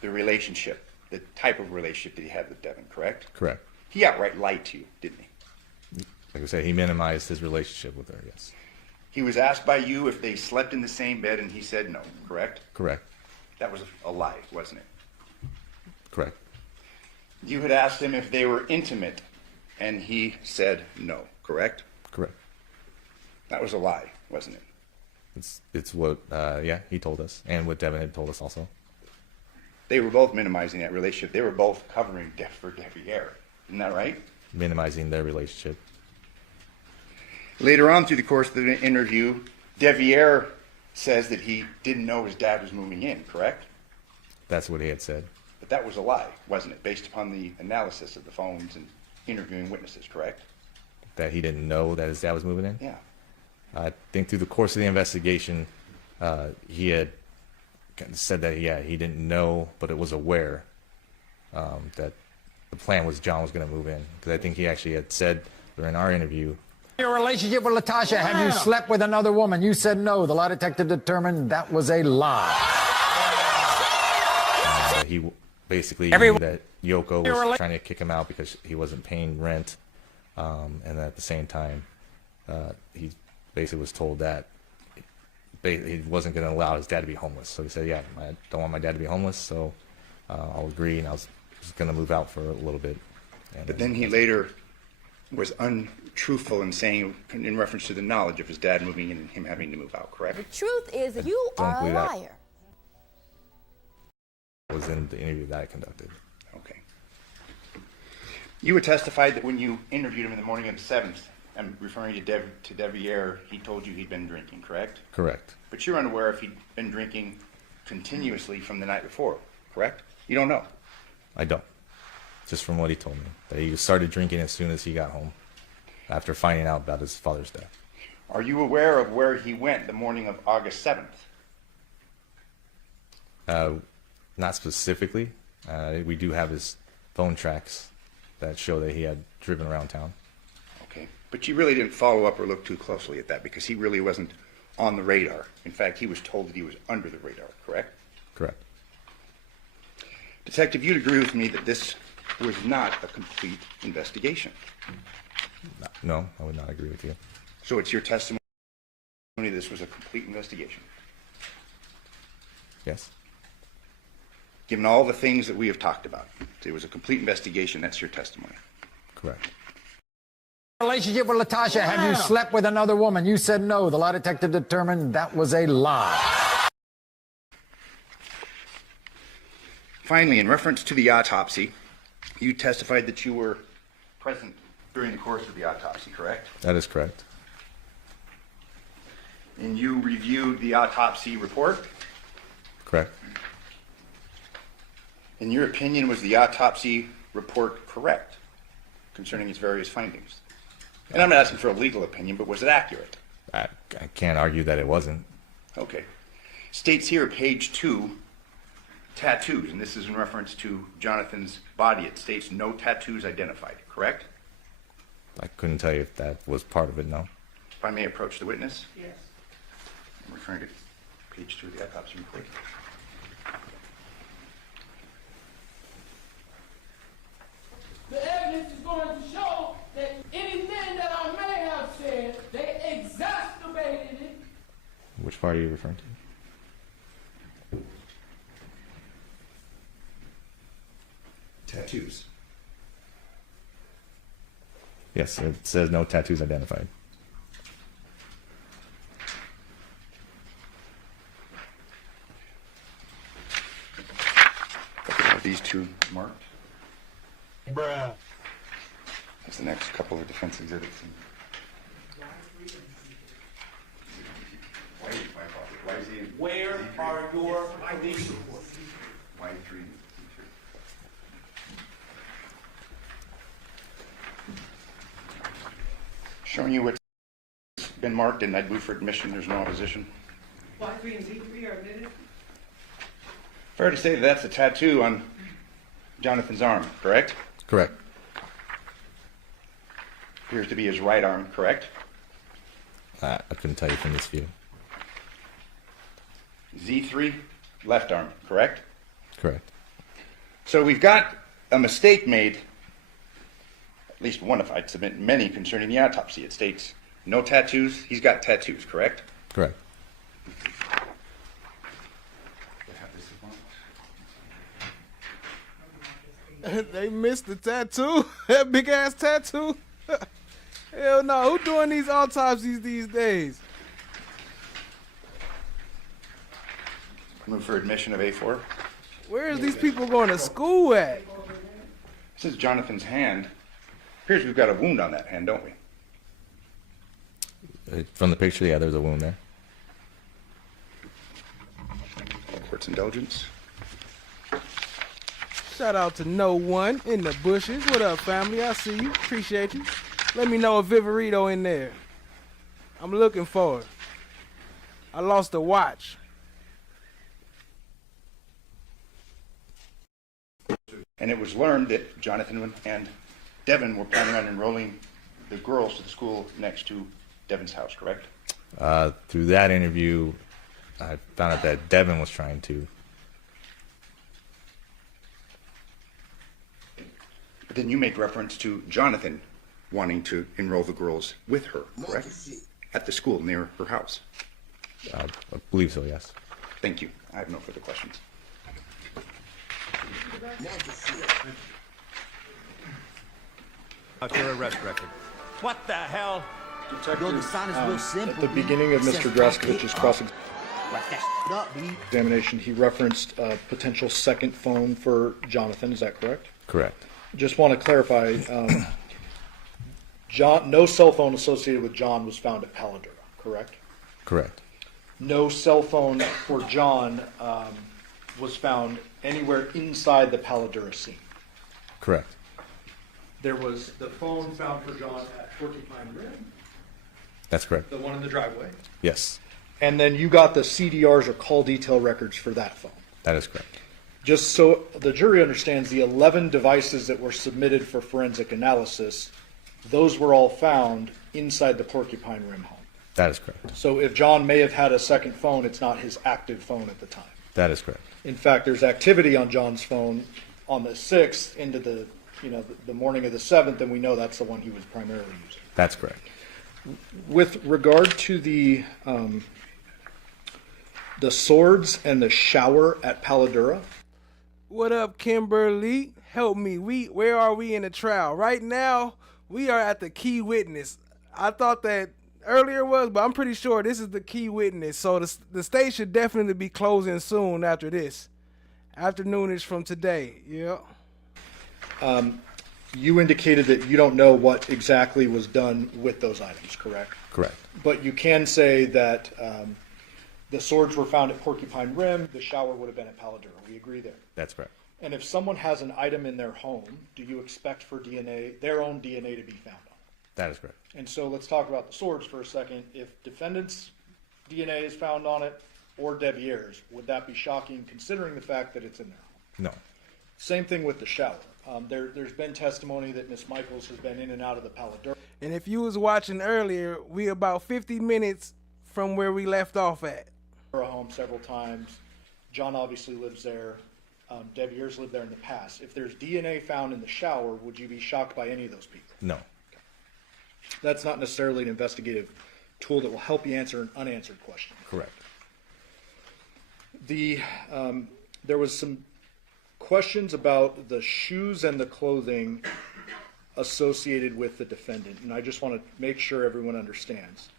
the relationship, the type of relationship that he had with Devyn, correct? Correct. He outright lied to you, didn't he? Like I said, he minimized his relationship with her, yes. He was asked by you if they slept in the same bed and he said no, correct? Correct. That was a lie, wasn't it? Correct. You had asked him if they were intimate and he said no, correct? Correct. That was a lie, wasn't it? It's what, yeah, he told us, and what Devyn had told us also. They were both minimizing that relationship. They were both covering for Deviere. Isn't that right? Minimizing their relationship. Later on through the course of the interview, Deviere says that he didn't know his dad was moving in, correct? That's what he had said. But that was a lie, wasn't it? Based upon the analysis of the phones and interviewing witnesses, correct? That he didn't know that his dad was moving in? Yeah. I think through the course of the investigation, he had said that, yeah, he didn't know, but it was aware that the plan was John was going to move in. Because I think he actually had said during our interview. Your relationship with Latasha, have you slept with another woman? You said no. The lie detector determined that was a lie. He basically knew that Yoko was trying to kick him out because he wasn't paying rent. And at the same time, he basically was told that he wasn't going to allow his dad to be homeless. So he said, yeah, I don't want my dad to be homeless, so I'll agree. And I was just going to move out for a little bit. But then he later was untruthful in saying, in reference to the knowledge of his dad moving in and him having to move out, correct? The truth is, you are a believe that. liar. Was in the interview that I conducted. Okay. You had testified that when you interviewed him in the morning of the 7th, I'm referring to Deviere, he told you he'd been drinking, correct? Correct. But you're unaware if he'd been drinking continuously from the night before, correct? You don't know. I don't. Just from what he told me. That he started drinking as soon as he got home after finding out about his father's death. Are you aware of where he went the morning of August 7th? Not specifically. We do have his phone tracks that show that he had driven around town. Okay. But you really didn't follow up or look too closely at that because he really wasn't on the radar. In fact, he was told that he was under the radar, correct? Correct. Detective, you'd agree with me that this was not a complete investigation. No, I would not agree with you. So it's your testimony this was a complete investigation? Yes. Given all the things that we have talked about, it was a complete investigation. That's your testimony. Correct. Relationship with Latasha, have you slept with another woman? You said no. The lie detector determined that was a lie. Finally, in reference to the autopsy, you testified that you were present during the course of the autopsy, correct? That is correct. And you reviewed the autopsy report? Correct. In your opinion, was the autopsy report correct concerning its various findings? And I'm not asking for a legal opinion, but was it accurate? I can't argue that it wasn't. Okay. States here, page 2, tattoos, and this is in reference to Jonathan's body. It states no tattoos identified, correct? I couldn't tell you if that was part of it, no. If I may approach the witness? Yes. I'm referring to page 2 of the autopsy report. The evidence is going to show that anything that I may have said, they exacerbated it. Which part are you referring to? Tattoos. Yes, it says no tattoos identified. Okay, are these two marked? Bruh. That's the next couple of defense exhibits. Where are your police? Showing you what's been marked, and I'd move for admission. There's no opposition. Y3 and Z3 are admitted. Fair to say that that's a tattoo on Jonathan's arm, correct? Correct. Appears to be his right arm, correct? I couldn't tell you from this view. Z3, left arm, correct? Correct. So we've got a mistake made, at least one if I'd submit many, concerning the autopsy. It states no tattoos. He's got tattoos, correct? Correct. They missed the tattoo? That big ass tattoo? Hell no, who doing these autopsies these days? Move for admission of A4. Where is these people going to school at? This is Jonathan's hand. Appears we've got a wound on that hand, don't we? From the picture, yeah, there's a wound there. Court's indulgence. Shout out to No One in the bushes. What up, family? I see you. Appreciate you. Let me know if Viverito in there. I'm looking for it. I lost a watch. And it was learned that Jonathan and Devyn were planning on enrolling the girls to the school next to Devyn's house, correct? Through that interview, I found out that Devyn was trying to. But then you make reference to Jonathan wanting to enroll the girls with her, correct? At the school near her house. I believe so, yes. Thank you. I have no further questions. Your arrest record. What the hell? At the beginning of Mr. Draskovich's cross-examination, he referenced a potential second phone for Jonathan. Is that correct? Correct. Just want to clarify, no cell phone associated with John was found at Paladura, correct? Correct. No cell phone for John was found anywhere inside the Paladura scene. Correct. There was the phone found for John at Porcupine Rim, That's correct. the one in the driveway. Yes, And then you got the CDRs or call detail records for that phone. that is correct. Just so the jury understands, the 11 devices that were submitted for forensic analysis, those were all found inside the Porcupine Rim home. That is correct. So if John may have had a second phone, it's not his active phone at the time. That is correct. In fact, there's activity on John's phone on the 6th into the morning of the 7th, and we know that's the one he was primarily using. That's correct. With regard to the swords and the shower at Paladura, What up, Kimberly? Help me. Where are we in the trial? Right now, we are at the key witness. I thought that earlier was, but I'm pretty sure this is the key witness. So the state should definitely be closing soon after this. Afternoonish from today. Yeah. you indicated that you don't know what exactly was done with those items, correct? Correct. But you can say that the swords were found at Porcupine Rim, the shower would have been at Paladura. We agree there. That's correct. And if someone has an item in their home, do you expect for DNA, their own DNA, to be found on it? That is correct. And so let's talk about the swords for a second. If defendant's DNA is found on it or Deviere's, would that be shocking considering the fact that it's in there? No. Same thing with the shower. There's been testimony that Miss Michaels has been in and out of the Paladura And if you was watching earlier, we about 50 minutes from where we left off at. home several times. John obviously lives there. Deviere's lived there in the past. If there's DNA found in the shower, would you be shocked by any of those people? No. That's not necessarily an investigative tool that will help you answer an unanswered question. Correct. There was some questions about the shoes and the clothing associated with the defendant, and I just want to make sure everyone understands.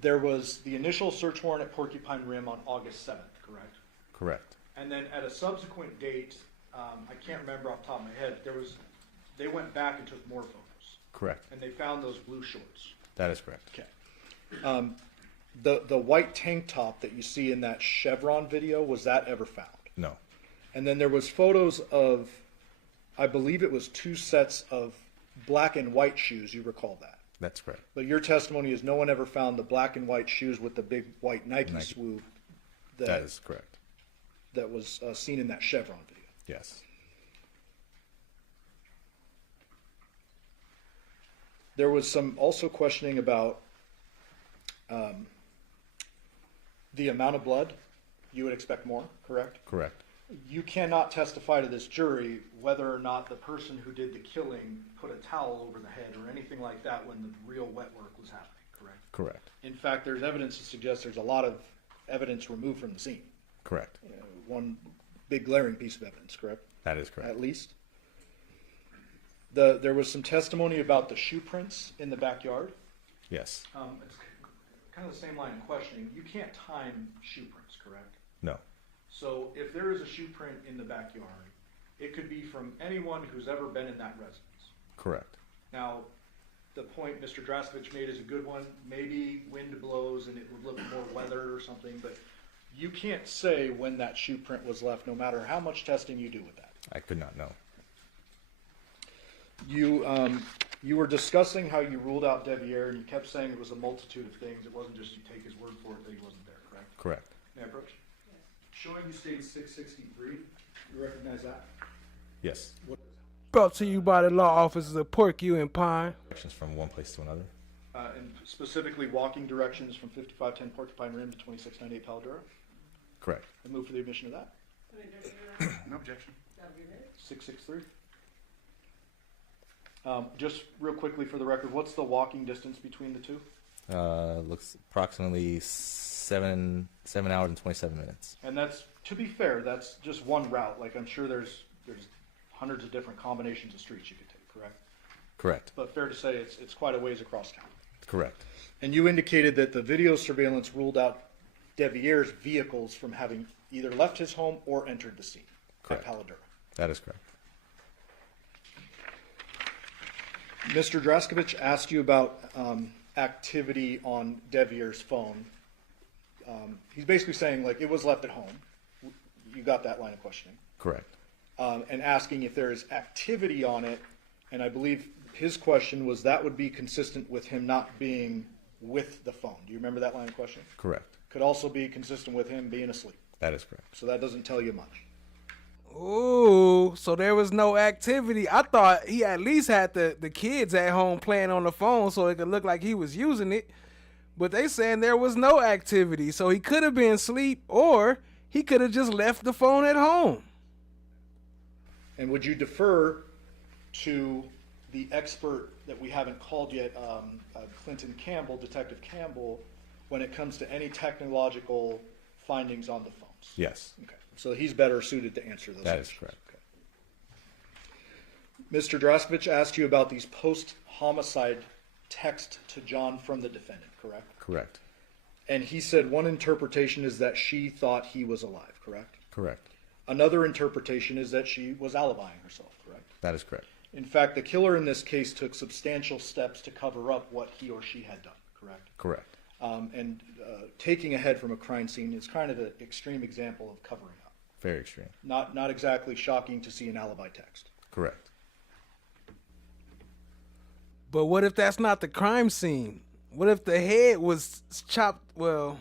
There was the initial search warrant at Porcupine Rim on August 7th, correct? Correct. And then at a subsequent date, I can't remember off the top of my head, they went back and took more photos. Correct. And they found those blue shorts. That is correct. Okay. The white tank top that you see in that Chevron video, was that ever found? No. And then there was photos of, I believe it was 2 sets of black and white shoes. You recall that? That's correct. But your testimony is no one ever found the black and white shoes with the big white Nike swoop. That is correct. That was seen in that Chevron video. Yes. There was some also questioning about the amount of blood. You would expect more, correct? Correct. You cannot testify to this jury whether or not the person who did the killing put a towel over the head or anything like that when the real wet work was happening, correct? Correct. In fact, there's evidence to suggest there's a lot of evidence removed from the scene. Correct. One big glaring piece of evidence, correct? That is correct. At least. There was some testimony about the shoe prints in the backyard. Yes. It's kind of the same line of questioning. You can't time shoe prints, correct? No. So if there is a shoe print in the backyard, it could be from anyone who's ever been in that residence. Correct. Now, the point Mr. Draskovich made is a good one. Maybe wind blows and it would look more weathered or something, but you can't say when that shoe print was left, no matter how much testing you do with that. I could not know. You were discussing how you ruled out Deviere, and you kept saying it was a multitude of things. It wasn't just you take his word for it that he wasn't there, correct? Correct. May I approach? Yes. Showing you state 663, you recognize that? Yes. Brought to you by the law offices of Porcupine Pine. Directions from one place to another. And specifically walking directions from 5510 Porcupine Rim to 2698 Paladura? Correct. I move for the admission of that. No objection. 663. Just real quickly for the record, what's the walking distance between the two? Looks approximately 7 hours and 27 minutes. And that's, to be fair, that's just one route. Like, I'm sure there's hundreds of different combinations of streets you could take, correct? Correct. But fair to say it's quite a ways across town. Correct. And you indicated that the video surveillance ruled out Deviere's vehicles from having either left his home or entered the scene. Correct. At Paladura. That is correct. Mr. Draskovich asked you about activity on Deviere's phone. He's basically saying, like, it was left at home. You got that line of questioning. Correct. And asking if there is activity on it, and I believe his question was that would be consistent with him not being with the phone. Do you remember that line of questioning? Correct. Could also be consistent with him being asleep. That is correct. So that doesn't tell you much. Ooh, so there was no activity. I thought he at least had the kids at home playing on the phone so it could look like he was using it. But they saying there was no activity. So he could have been asleep or he could have just left the phone at home. And would you defer to the expert that we haven't called yet, Clinton Campbell, Detective Campbell, when it comes to any technological findings on the phones? Yes. Okay. So he's better suited to answer those. That is correct. Okay. Mr. Draskovich asked you about these post-homicide texts to John from the defendant, correct? Correct. And he said one interpretation is that she thought he was alive, correct? Correct. Another interpretation is that she was alibying herself, correct? That is correct. In fact, the killer in this case took substantial steps to cover up what he or she had done, correct? Correct. Taking a head from a crime scene is kind of an extreme example of covering up. Very extreme. Not exactly shocking to see an alibi text. Correct. But what if that's not the crime scene? What if the head was chopped, well,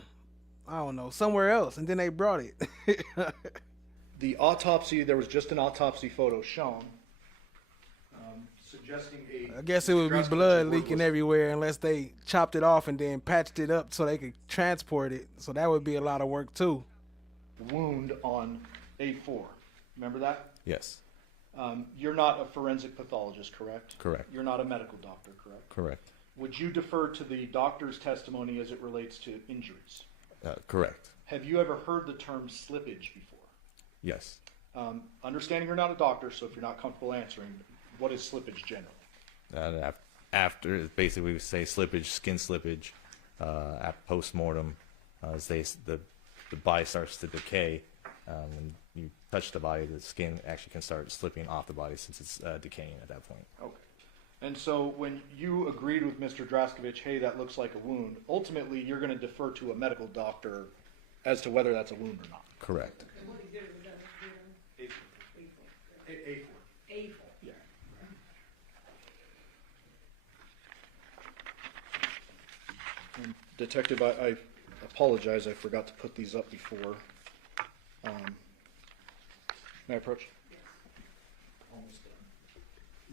I don't know, somewhere else, and then they brought it? The autopsy, there was just an autopsy photo shown, suggesting a... I guess it would be blood leaking everywhere unless they chopped it off and then patched it up so they could transport it. So that would be a lot of work too. Wound on A4. Remember that? Yes. You're not a forensic pathologist, correct? Correct. You're not a medical doctor, correct? Correct. Would you defer to the doctor's testimony as it relates to injuries? Correct. Have you ever heard the term slippage before? Yes. Understanding you're not a doctor, so if you're not comfortable answering, what is slippage generally? After, basically, we would say slippage, skin slippage, at post-mortem, as the body starts to decay. When you touch the body, the skin actually can start slipping off the body since it's decaying at that point. Okay. And so when you agreed with Mr. Draskovich, hey, that looks like a wound, ultimately you're going to defer to a medical doctor as to whether that's a wound or not. Correct. A4. Yeah. And Detective, I apologize, I forgot to put these up before. May I approach? Yes. Almost done.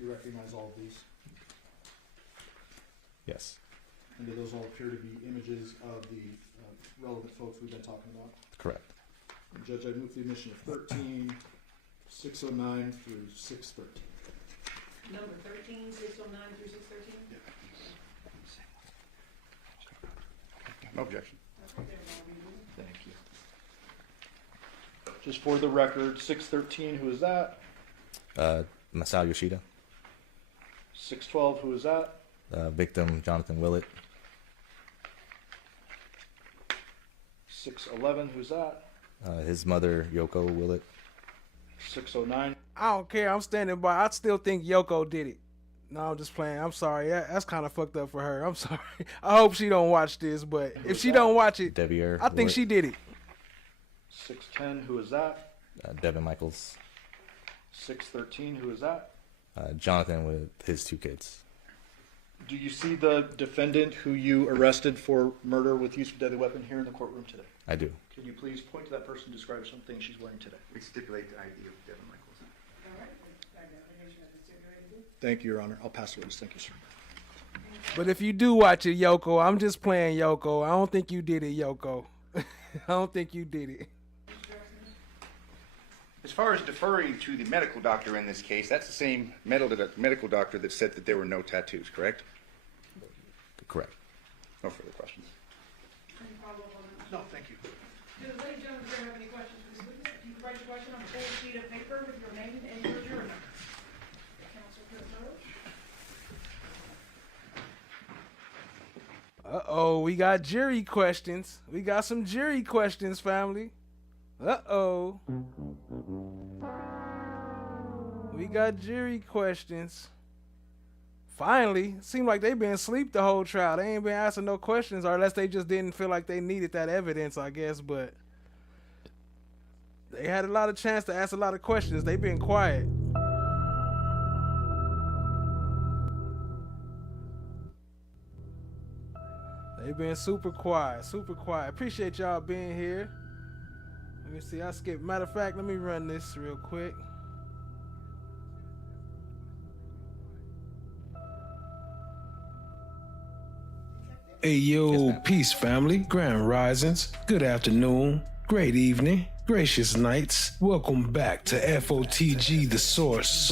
You recognize all of these? Yes. And do those all appear to be images of the relevant folks we've been talking about? Correct. And Judge, I move the admission of 13, 609 through 613. Number 13, 609 through 613? No objection. Thank you. Just for the record, 613, who is that? Masao Yoshida. 612, who is that? Victim Jonathon Willette. 611, who's that? His mother, Yoko Willette. 609. I don't care. I'm standing by. I still think Yoko did it. No, I'm just playing. I'm sorry. That's kind of fucked up for her. I'm sorry. I hope she don't watch this, but if she don't watch it, Deviere I think Willette. she did it. 610, who is that? Devyn Michaels. 613, who is that? Jonathon with his 2 kids. Do you see the defendant who you arrested for murder with use of a deadly weapon here in the courtroom today? I do. Can you please point to that person and describe something she's wearing today? We stipulate the ID of Devyn Michaels. All right. Identification of the stipulated. Thank you, Your Honor. I'll pass the witness. Thank you, sir. But if you do watch it, Yoko, I'm just playing Yoko. I don't think you did it, Yoko. I don't think you did it. As far as deferring to the medical doctor in this case, that's the same medical doctor that said that there were no tattoos, correct? Correct. No further questions. Any follow-up on that? No, thank you. Do the ladies and gentlemen there have any questions for this witness? If you could write your question on a full sheet of paper with your name and your jury number. Counsel Priscilla. Uh-oh, we got jury questions. We got some jury questions, family. Uh-oh. We got jury questions. Finally, seemed like they been asleep the whole trial. They ain't been asking no questions, or unless they just didn't feel like they needed that evidence, I guess, but they had a lot of chance to ask a lot of questions. They been quiet. They've been super quiet, super quiet. Appreciate y'all being here. Let me see, I skipped. Matter of fact, let me run this real quick. Hey yo, peace family, grand risings, good afternoon, great evening, gracious nights. Welcome back to FOTG, the source.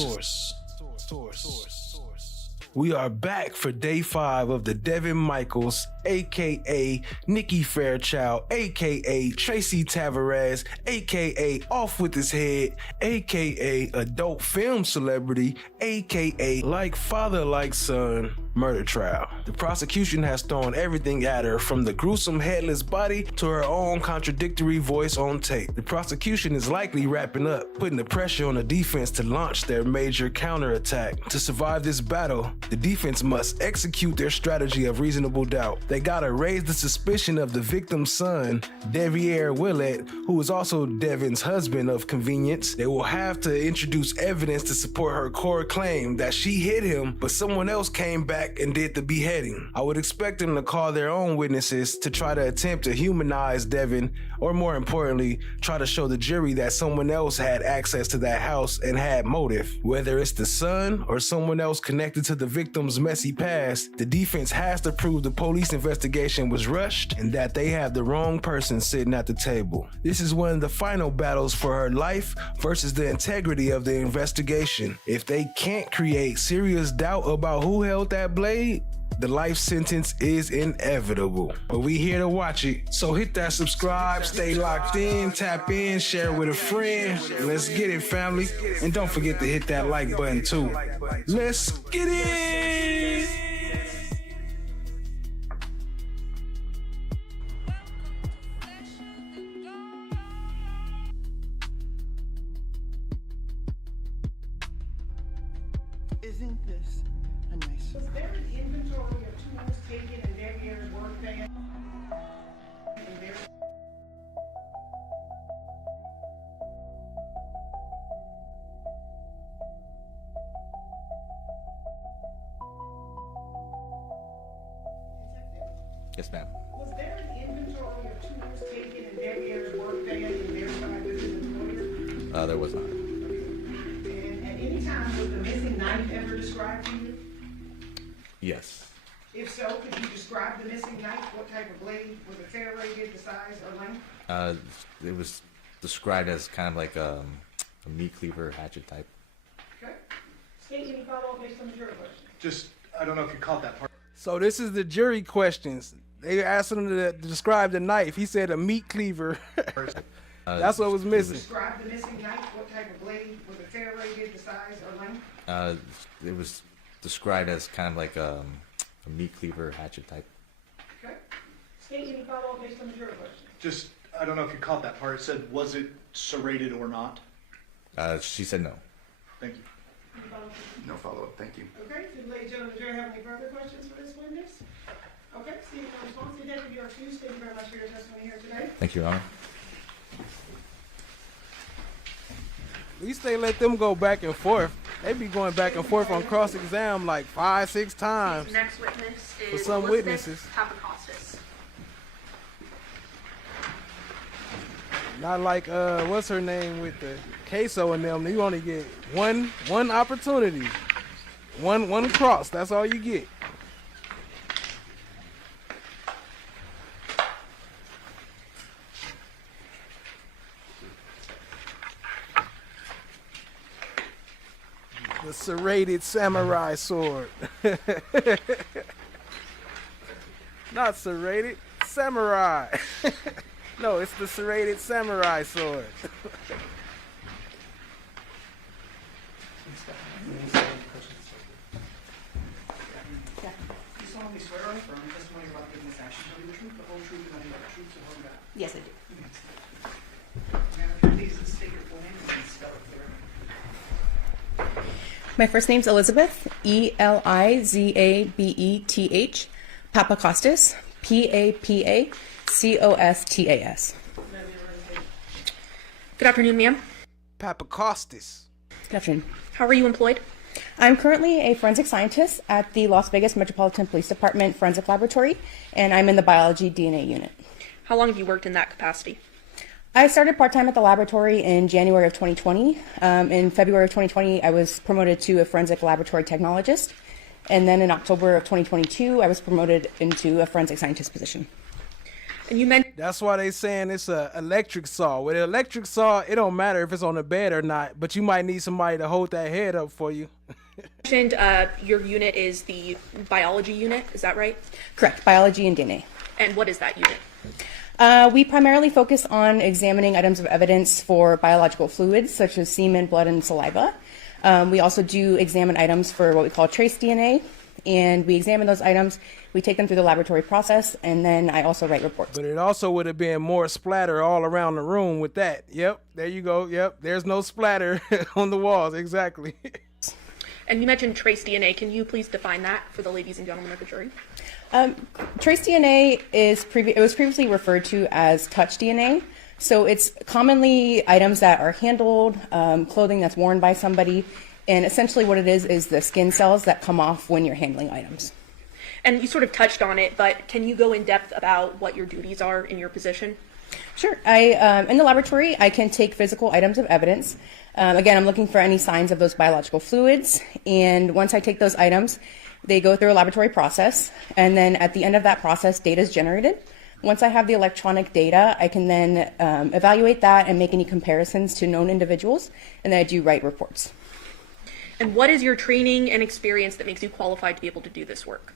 We are back for day 5 of the Devyn Michaels, aka Nikki Fairchild, aka Tracy Tavares, aka Off With His Head, aka adult film celebrity, aka like father like son murder trial. The prosecution has thrown everything at her, from the gruesome headless body to her own contradictory voice on tape. The prosecution is likely wrapping up, putting the pressure on the defense to launch their major counterattack. To survive this battle, the defense must execute their strategy of reasonable doubt. They gotta raise the suspicion of the victim's son, Deviere Willette, who is also Devyn's husband of convenience. They will have to introduce evidence to support her core claim that she hit him, but someone else came back back and did the beheading. I would expect them to call their own witnesses to try to attempt to humanize Devyn, or more importantly, try to show the jury that someone else had access to that house and had motive. Whether it's the son or someone else connected to the victim's messy past, the defense has to prove the police investigation was rushed and that they have the wrong person sitting at the table. This is one of the final battles for her life versus the integrity of the investigation. If they can't create serious doubt about who held that blade, the life sentence is inevitable. But we here to watch it. So hit that subscribe, stay locked in, tap in, share with a friend. Let's get it, family. And don't forget to hit that like button too. Let's get it! Isn't this a nice... Was there an inventory of tools taken in Deviere's work van? Yes, ma'am. Was there an inventory of tools taken in Deviere's work van and verified with his employer? There was not. And at any time, was the missing knife ever described to you? Yes. If so, could you describe the missing knife? What type of blade? Was it serrated, the size or length? It was described as kind of like a meat cleaver hatchet type. Okay. State any follow-up based on the jury question. Just, I don't know if you caught that part. So this is the jury questions. They asked him to describe the knife. He said a meat cleaver. That's what was missing. Describe the missing knife. What type of blade? Was it serrated, the size or length? It was described as kind of like a meat cleaver hatchet type. Okay. State any follow-up based on the jury question. Just, I don't know if you caught that part. It said, was it serrated or not? She said no. Thank you. Any follow-up? No follow-up, thank you. Okay. Did the ladies and gentlemen of the jury have any further questions for this witness? Okay. Seeing no response, the detective, you are excused. Thank you very much for your testimony here today. Thank you, Your Honor. At least they let them go back and forth. They be going back and forth on cross-exam like 5-6 times. Next witness is For some Elizabeth witnesses. Papakostas. Not like what's her name with the queso and them. You only get one opportunity, one cross. That's all you get. The serrated samurai sword. Not serrated, samurai. No, it's the serrated samurai sword. Yes, I do. My first name's Elizabeth, Elizabeth, Papakostas, Papakostas. Good afternoon, ma'am. Papakostas. Good afternoon. How are you employed? I'm currently a forensic scientist at the Las Vegas Metropolitan Police Department Forensic Laboratory, and I'm in the biology DNA unit. How long have you worked in that capacity? I started part-time at the laboratory in January of 2020. In February of 2020, I was promoted to a forensic laboratory technologist. And then in October of 2022, I was promoted into a forensic scientist position. And you mentioned that's why they saying it's a electric saw. With an electric saw, it don't matter if it's on the bed or not, but you might need somebody to hold that head up for you. Your unit is the biology unit, is that right? Correct, biology and DNA. And what is that unit? We primarily focus on examining items of evidence for biological fluids, such as semen, blood, and saliva. We also do examine items for what we call trace DNA, and we examine those items, we take them through the laboratory process, and then I also write reports. But it also would have been more splatter all around the room with that. Yep, there you go. Yep, there's no splatter on the walls, exactly. And you mentioned trace DNA. Can you please define that for the ladies and gentlemen of the jury? Trace DNA was previously referred to as touch DNA. So it's commonly items that are handled, clothing that's worn by somebody, And essentially what it is the skin cells that come off when you're handling items. And you sort of touched on it, but can you go in depth about what your duties are in your position? Sure. In the laboratory, I can take physical items of evidence. Again, I'm looking for any signs of those biological fluids. And once I take those items, they go through a laboratory process. And then at the end of that process, data is generated. Once I have the electronic data, I can then evaluate that and make any comparisons to known individuals. And then I do write reports. And what is your training and experience that makes you qualified to be able to do this work?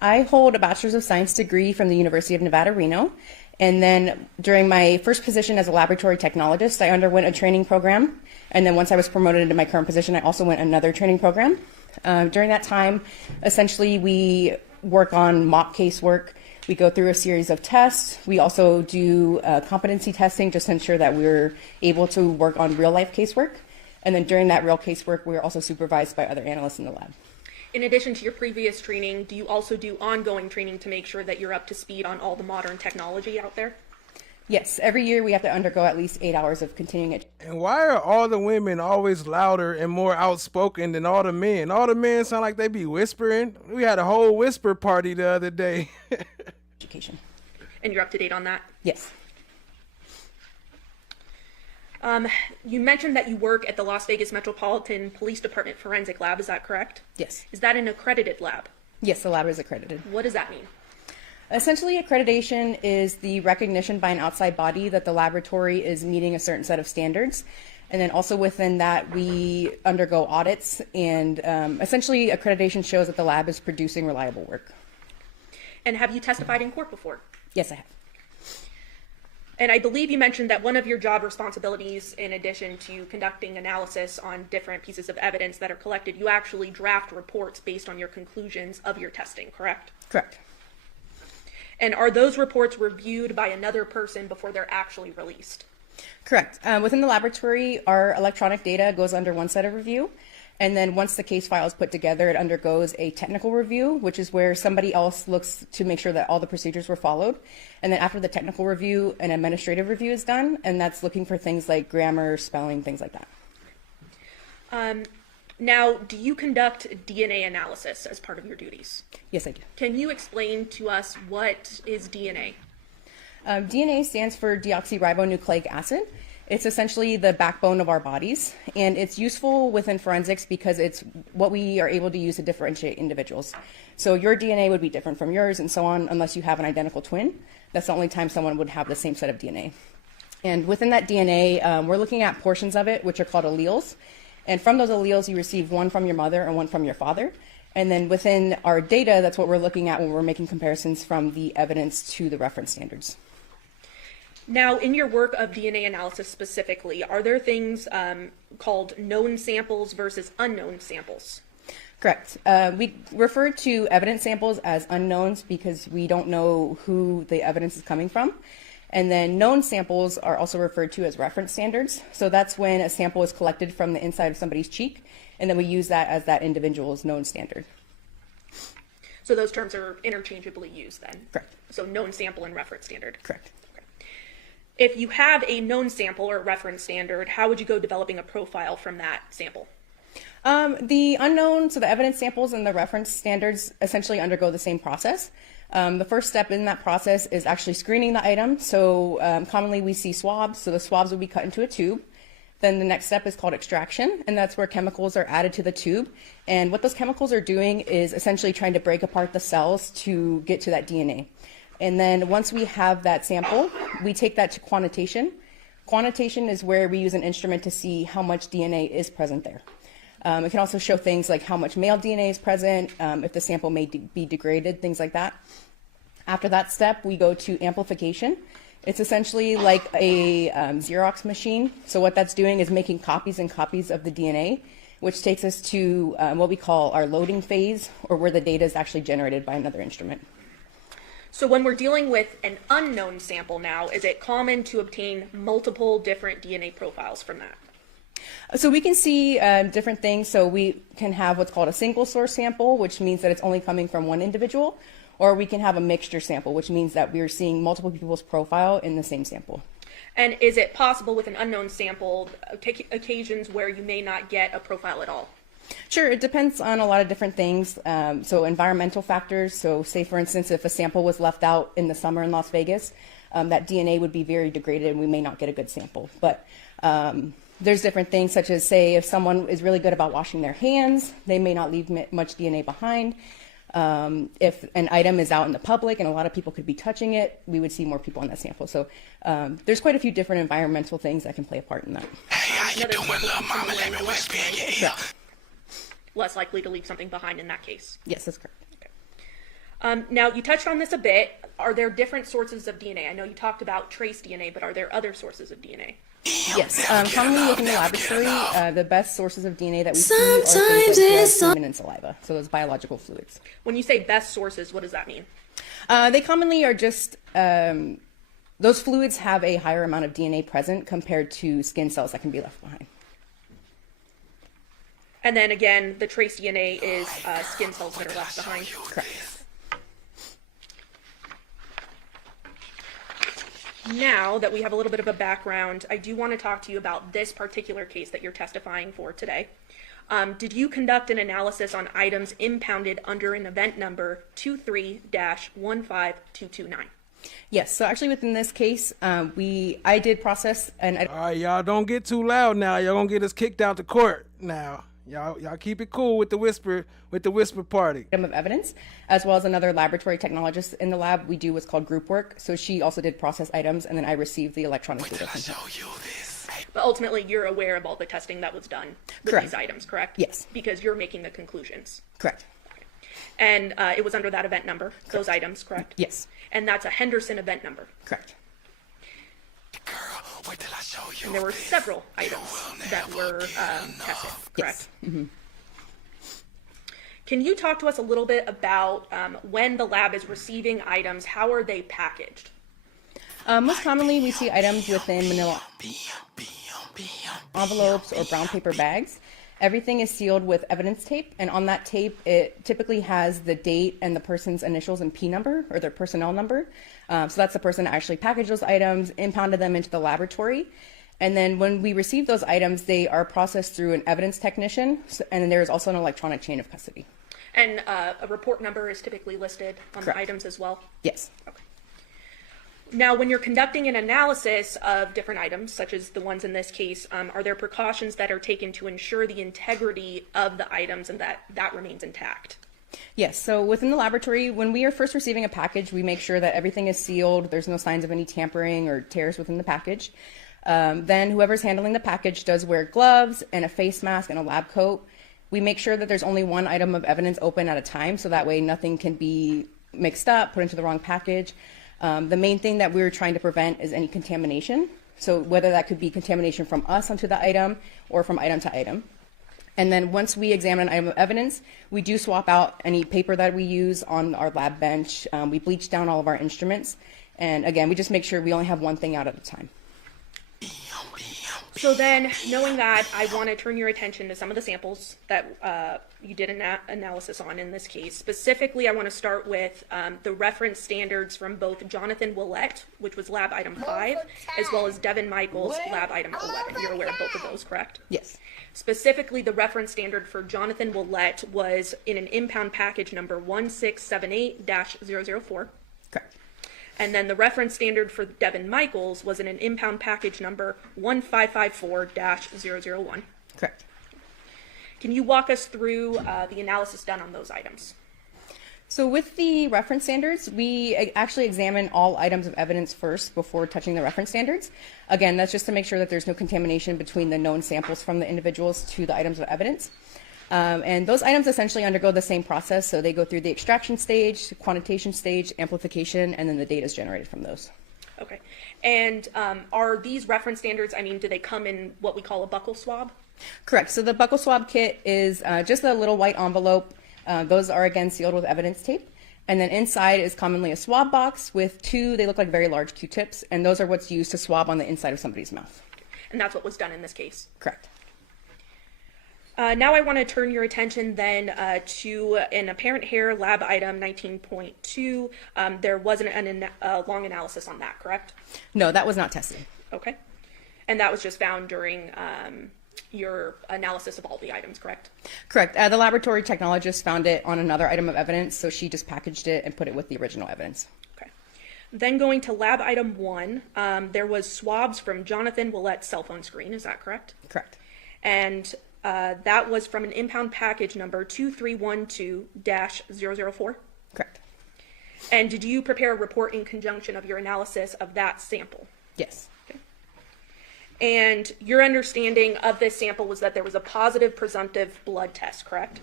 I hold a Bachelor's of Science degree from the University of Nevada, Reno. And then during my first position as a laboratory technologist, I underwent a training program. And then once I was promoted into my current position, I also went another training program. During that time, essentially, we work on mock casework. We go through a series of tests. We also do competency testing just to ensure that we're able to work on real-life casework. And then during that real casework, we're also supervised by other analysts in the lab. In addition to your previous training, do you also do ongoing training to make sure that you're up to speed on all the modern technology out there? Yes, every year we have to undergo at least 8 hours of continuing it. And why are all the women always louder and more outspoken than all the men? All the men sound like they be whispering. We had a whole whisper party the other day. Education. And you're up to date on that? Yes. You mentioned that you work at the Las Vegas Metropolitan Police Department Forensic Lab, is that correct? Yes. Is that an accredited lab? Yes, the lab is accredited. What does that mean? Essentially, accreditation is the recognition by an outside body that the laboratory is meeting a certain set of standards. And then also within that, we undergo audits. And essentially, accreditation shows that the lab is producing reliable work. And have you testified in court before? Yes, I have. And I believe you mentioned that one of your job responsibilities, in addition to conducting analysis on different pieces of evidence that are collected, you actually draft reports based on your conclusions of your testing, correct? Correct. And are those reports reviewed by another person before they're actually released? Correct. Within the laboratory, our electronic data goes under one set of review. And then once the case file is put together, it undergoes a technical review, which is where somebody else looks to make sure that all the procedures were followed. And then after the technical review, an administrative review is done, and that's looking for things like grammar, spelling, things like that. Now, do you conduct DNA analysis as part of your duties? Yes, I do. Can you explain to us what is DNA? DNA stands for deoxyribonucleic acid. It's essentially the backbone of our bodies, and it's useful within forensics because it's what we are able to use to differentiate individuals. So your DNA would be different from yours and so on unless you have an identical twin. That's the only time someone would have the same set of DNA. And within that DNA, we're looking at portions of it, which are called alleles. And from those alleles, you receive one from your mother and one from your father. And then within our data, that's what we're looking at when we're making comparisons from the evidence to the reference standards. Now, in your work of DNA analysis specifically, are there things called known samples versus unknown samples? Correct. We refer to evidence samples as unknowns because we don't know who the evidence is coming from. And then known samples are also referred to as reference standards. So that's when a sample is collected from the inside of somebody's cheek, and then we use that as that individual's known standard. So those terms are interchangeably used then? Correct. So known sample and reference standard? Correct. Okay. If you have a known sample or reference standard, how would you go developing a profile from that sample? The unknown, so the evidence samples and the reference standards essentially undergo the same process. The first step in that process is actually screening the item. So commonly we see swabs, so the swabs will be cut into a tube. Then the next step is called extraction, and that's where chemicals are added to the tube. And what those chemicals are doing is essentially trying to break apart the cells to get to that DNA. And then once we have that sample, we take that to quantitation. Quantitation is where we use an instrument to see how much DNA is present there. It can also show things like how much male DNA is present, if the sample may be degraded, things like that. After that step, we go to amplification. It's essentially like a Xerox machine. So what that's doing is making copies and copies of the DNA, which takes us to what we call our loading phase, or where the data is actually generated by another instrument. So when we're dealing with an unknown sample now, is it common to obtain multiple different DNA profiles from that? So we can see different things. So we can have what's called a single source sample, which means that it's only coming from one individual, or we can have a mixture sample, which means that we're seeing multiple people's profile in the same sample. And is it possible with an unknown sample, occasions where you may not get a profile at all? Sure, it depends on a lot of different things. So environmental factors. So say, for instance, if a sample was left out in the summer in Las Vegas, that DNA would be very degraded and we may not get a good sample. But there's different things, such as, say, if someone is really good about washing their hands, they may not leave much DNA behind. If an item is out in the public and a lot of people could be touching it, we would see more people in that sample. So there's quite a few different environmental things that can play a part in that. Hey, how you doing, little mama? Let me whisper in your ear. Less likely to leave something behind in that case. Yes, that's correct. Okay. Now, you touched on this a bit. Are there different sources of DNA? I know you talked about trace DNA, but are there other sources of DNA? Yes, commonly within the laboratory, the best sources of DNA that we see are things like blood, semen, and saliva, so those biological fluids. When you say best sources, what does that mean? They commonly are just, those fluids have a higher amount of DNA present compared to skin cells that can be left behind. And then again, the trace DNA is skin cells that are left behind. Correct. Now that we have a little bit of a background, I do want to talk to you about this particular case that you're testifying for today. Did you conduct an analysis on items impounded under an event number 23-15229? Yes, so actually within this case, I did process an... All right, y'all don't get too loud now. Y'all gonna get us kicked out the court now. Y'all keep it cool with the whisper party. Item of evidence, as well as another laboratory technologist in the lab. We do what's called group work. So she also did process items, and then I received the electronic data. But ultimately, you're aware of all the testing that was done with these items, correct? Yes. Because you're making the conclusions. Correct. Okay. And it was under that event number, those items, correct? Yes. And that's a Henderson event number. Correct. Wait till I show you. And there were several items that were tested, correct? Yes. Mm-hmm. Can you talk to us a little bit about when the lab is receiving items, how are they packaged? Most commonly, we see items within manila envelopes or brown paper bags. Everything is sealed with evidence tape, and on that tape, it typically has the date and the person's initials and P number, or their personnel number. So that's the person that actually packaged those items, impounded them into the laboratory. And then when we receive those items, they are processed through an evidence technician, and then there's also an electronic chain of custody. And a report number is typically listed on the items as well? Yes. Okay. Now, when you're conducting an analysis of different items, such as the ones in this case, are there precautions that are taken to ensure the integrity of the items and that remains intact? Yes, so within the laboratory, when we are first receiving a package, we make sure that everything is sealed, there's no signs of any tampering or tears within the package. Then whoever's handling the package does wear gloves and a face mask and a lab coat. We make sure that there's only one item of evidence open at a time, so that way nothing can be mixed up, put into the wrong package. The main thing that we're trying to prevent is any contamination. So whether that could be contamination from us onto the item or from item to item. And then once we examine an item of evidence, we do swap out any paper that we use on our lab bench. We bleach down all of our instruments. And again, we just make sure we only have one thing out at a time. So then, knowing that, I want to turn your attention to some of the samples that you did an analysis on in this case. Specifically, I want to start with the reference standards from both Jonathon Willette, which was lab item 5, as well as Devyn Michaels, lab item 11. You're aware of both of those, correct? Yes. Specifically, the reference standard for Jonathon Willette was in an impound package number 1678-004. Correct. And then the reference standard for Devyn Michaels was in an impound package number 1554-001. Correct. Can you walk us through the analysis done on those items? So with the reference standards, we actually examine all items of evidence first before touching the reference standards. Again, that's just to make sure that there's no contamination between the known samples from the individuals to the items of evidence. And those items essentially undergo the same process. So they go through the extraction stage, quantitation stage, amplification, and then the data is generated from those. Okay. And are these reference standards, do they come in what we call a buccal swab? Correct. So the buccal swab kit is just a little white envelope. Those are, again, sealed with evidence tape. And then inside is commonly a swab box with two, they look like very large Q-tips, and those are what's used to swab on the inside of somebody's mouth. And that's what was done in this case? Correct. Now I want to turn your attention then to an apparent hair lab item 19.2. There wasn't a long analysis on that, correct? No, that was not tested. Okay. And that was just found during your analysis of all the items, correct? Correct. The laboratory technologist found it on another item of evidence, so she just packaged it and put it with the original evidence. Okay. Then going to lab item 1, there was swabs from Jonathon Willette's cell phone screen, is that correct? Correct. And that was from an impound package number 2312-004? Correct. And did you prepare a report in conjunction of your analysis of that sample? Yes. Okay. And your understanding of this sample was that there was a positive presumptive blood test, correct?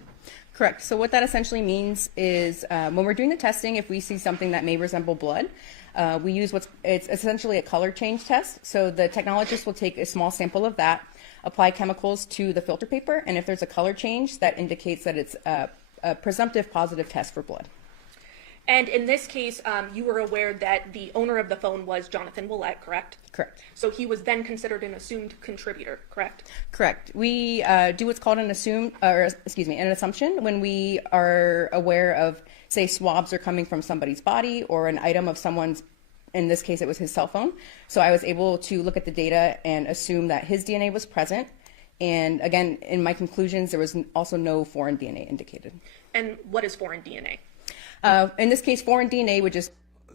Correct. So what that essentially means is when we're doing the testing, if we see something that may resemble blood, we use it's essentially a color change test. So the technologist will take a small sample of that, apply chemicals to the filter paper, and if there's a color change, that indicates that it's a presumptive positive test for blood. And in this case, you were aware that the owner of the phone was Jonathon Willette, correct? Correct. So he was then considered an assumed contributor, correct? Correct. We do what's called an assumption when we are aware of, say, swabs are coming from somebody's body or an item of someone's, in this case, it was his cell phone. So I was able to look at the data and assume that his DNA was present. And again, in my conclusions, there was also no foreign DNA indicated. And what is foreign DNA? In this case, foreign DNA would just...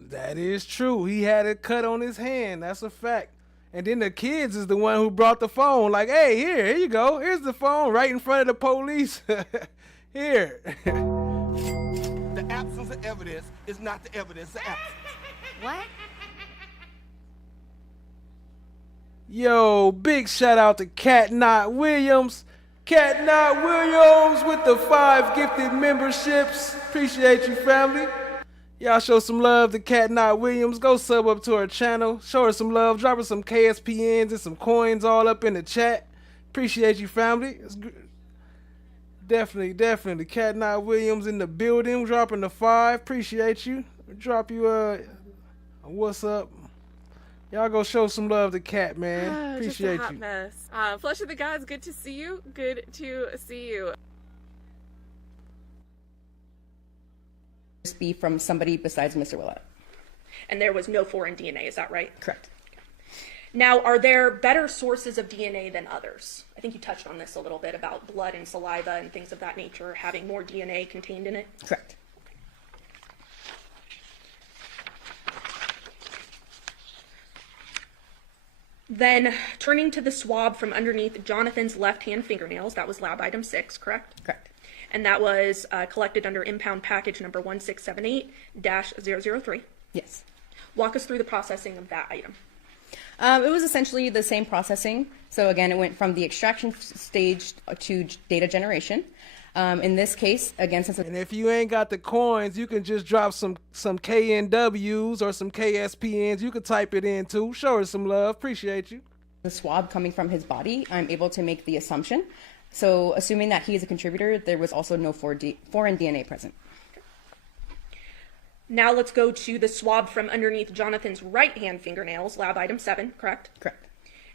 That is true. He had a cut on his hand. That's a fact. And then the kids is the one who brought the phone. Like, hey, here you go. Here's the phone right in front of the police. Here. The absence of evidence is not the evidence of absence. What? Yo, big shout out to Cat Knot Williams. Cat Knot Williams with the 5 gifted memberships. Appreciate you, family. Y'all show some love to Cat Knot Williams. Go sub up to her channel. Show her some love. Drop her some KSPNs and some coins all up in the chat. Appreciate you, family. Definitely. Cat Knot Williams in the building. Dropping the 5. Appreciate you. Drop you what's up. Y'all go show some love to Cat, man. Appreciate just a hot you. Mess. Flesh of the Gods, good to see you. Good to see you. be from somebody besides Mr. Willette. And there was no foreign DNA, is that right? Correct. Now, are there better sources of DNA than others? I think you touched on this a little bit about blood and saliva and things of that nature having more DNA contained in it. Correct. Then, turning to the swab from underneath Jonathon's left-hand fingernails, that was lab item 6, correct? Correct. And that was collected under impound package number 1678-003. Yes. Walk us through the processing of that item. It was essentially the same processing. So again, it went from the extraction stage to data generation. In this case, again, since and if you ain't got the coins, you can just drop some KNWs or some KSPNs. You can type it in too. Show her some love. Appreciate you. The swab coming from his body, I'm able to make the assumption. So assuming that he is a contributor, there was also no foreign DNA present. Now let's go to the swab from underneath Jonathon's right-hand fingernails, lab item 7, correct? Correct.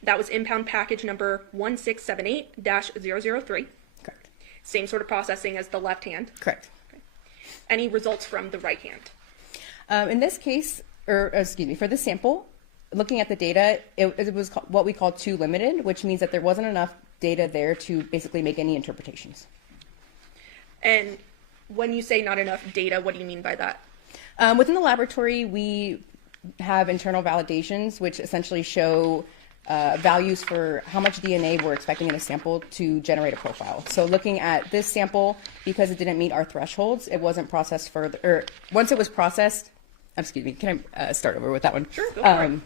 That was impound package number 1678-003. Correct. Same sort of processing as the left hand. Correct. Okay. Any results from the right hand? In this case, for this sample, looking at the data, it was what we call too limited, which means that there wasn't enough data there to basically make any interpretations. And when you say not enough data, what do you mean by that? Within the laboratory, we have internal validations, which essentially show values for how much DNA we're expecting in a sample to generate a profile. So looking at this sample, because it didn't meet our thresholds, it wasn't processed further, or once it was processed, excuse me, can I start over with that one? Sure, go for it.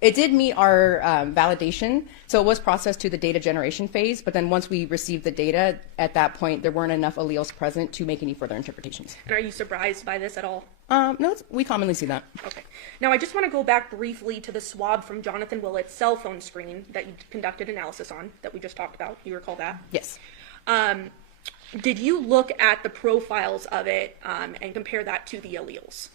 It did meet our validation, so it was processed to the data generation phase, but then once we received the data, at that point, there weren't enough alleles present to make any further interpretations. And are you surprised by this at all? No, we commonly see that. Okay. Now, I just want to go back briefly to the swab from Jonathon Willette's cell phone screen that you conducted analysis on, that we just talked about. You recall that? Yes. Did you look at the profiles of it and compare that to the alleles?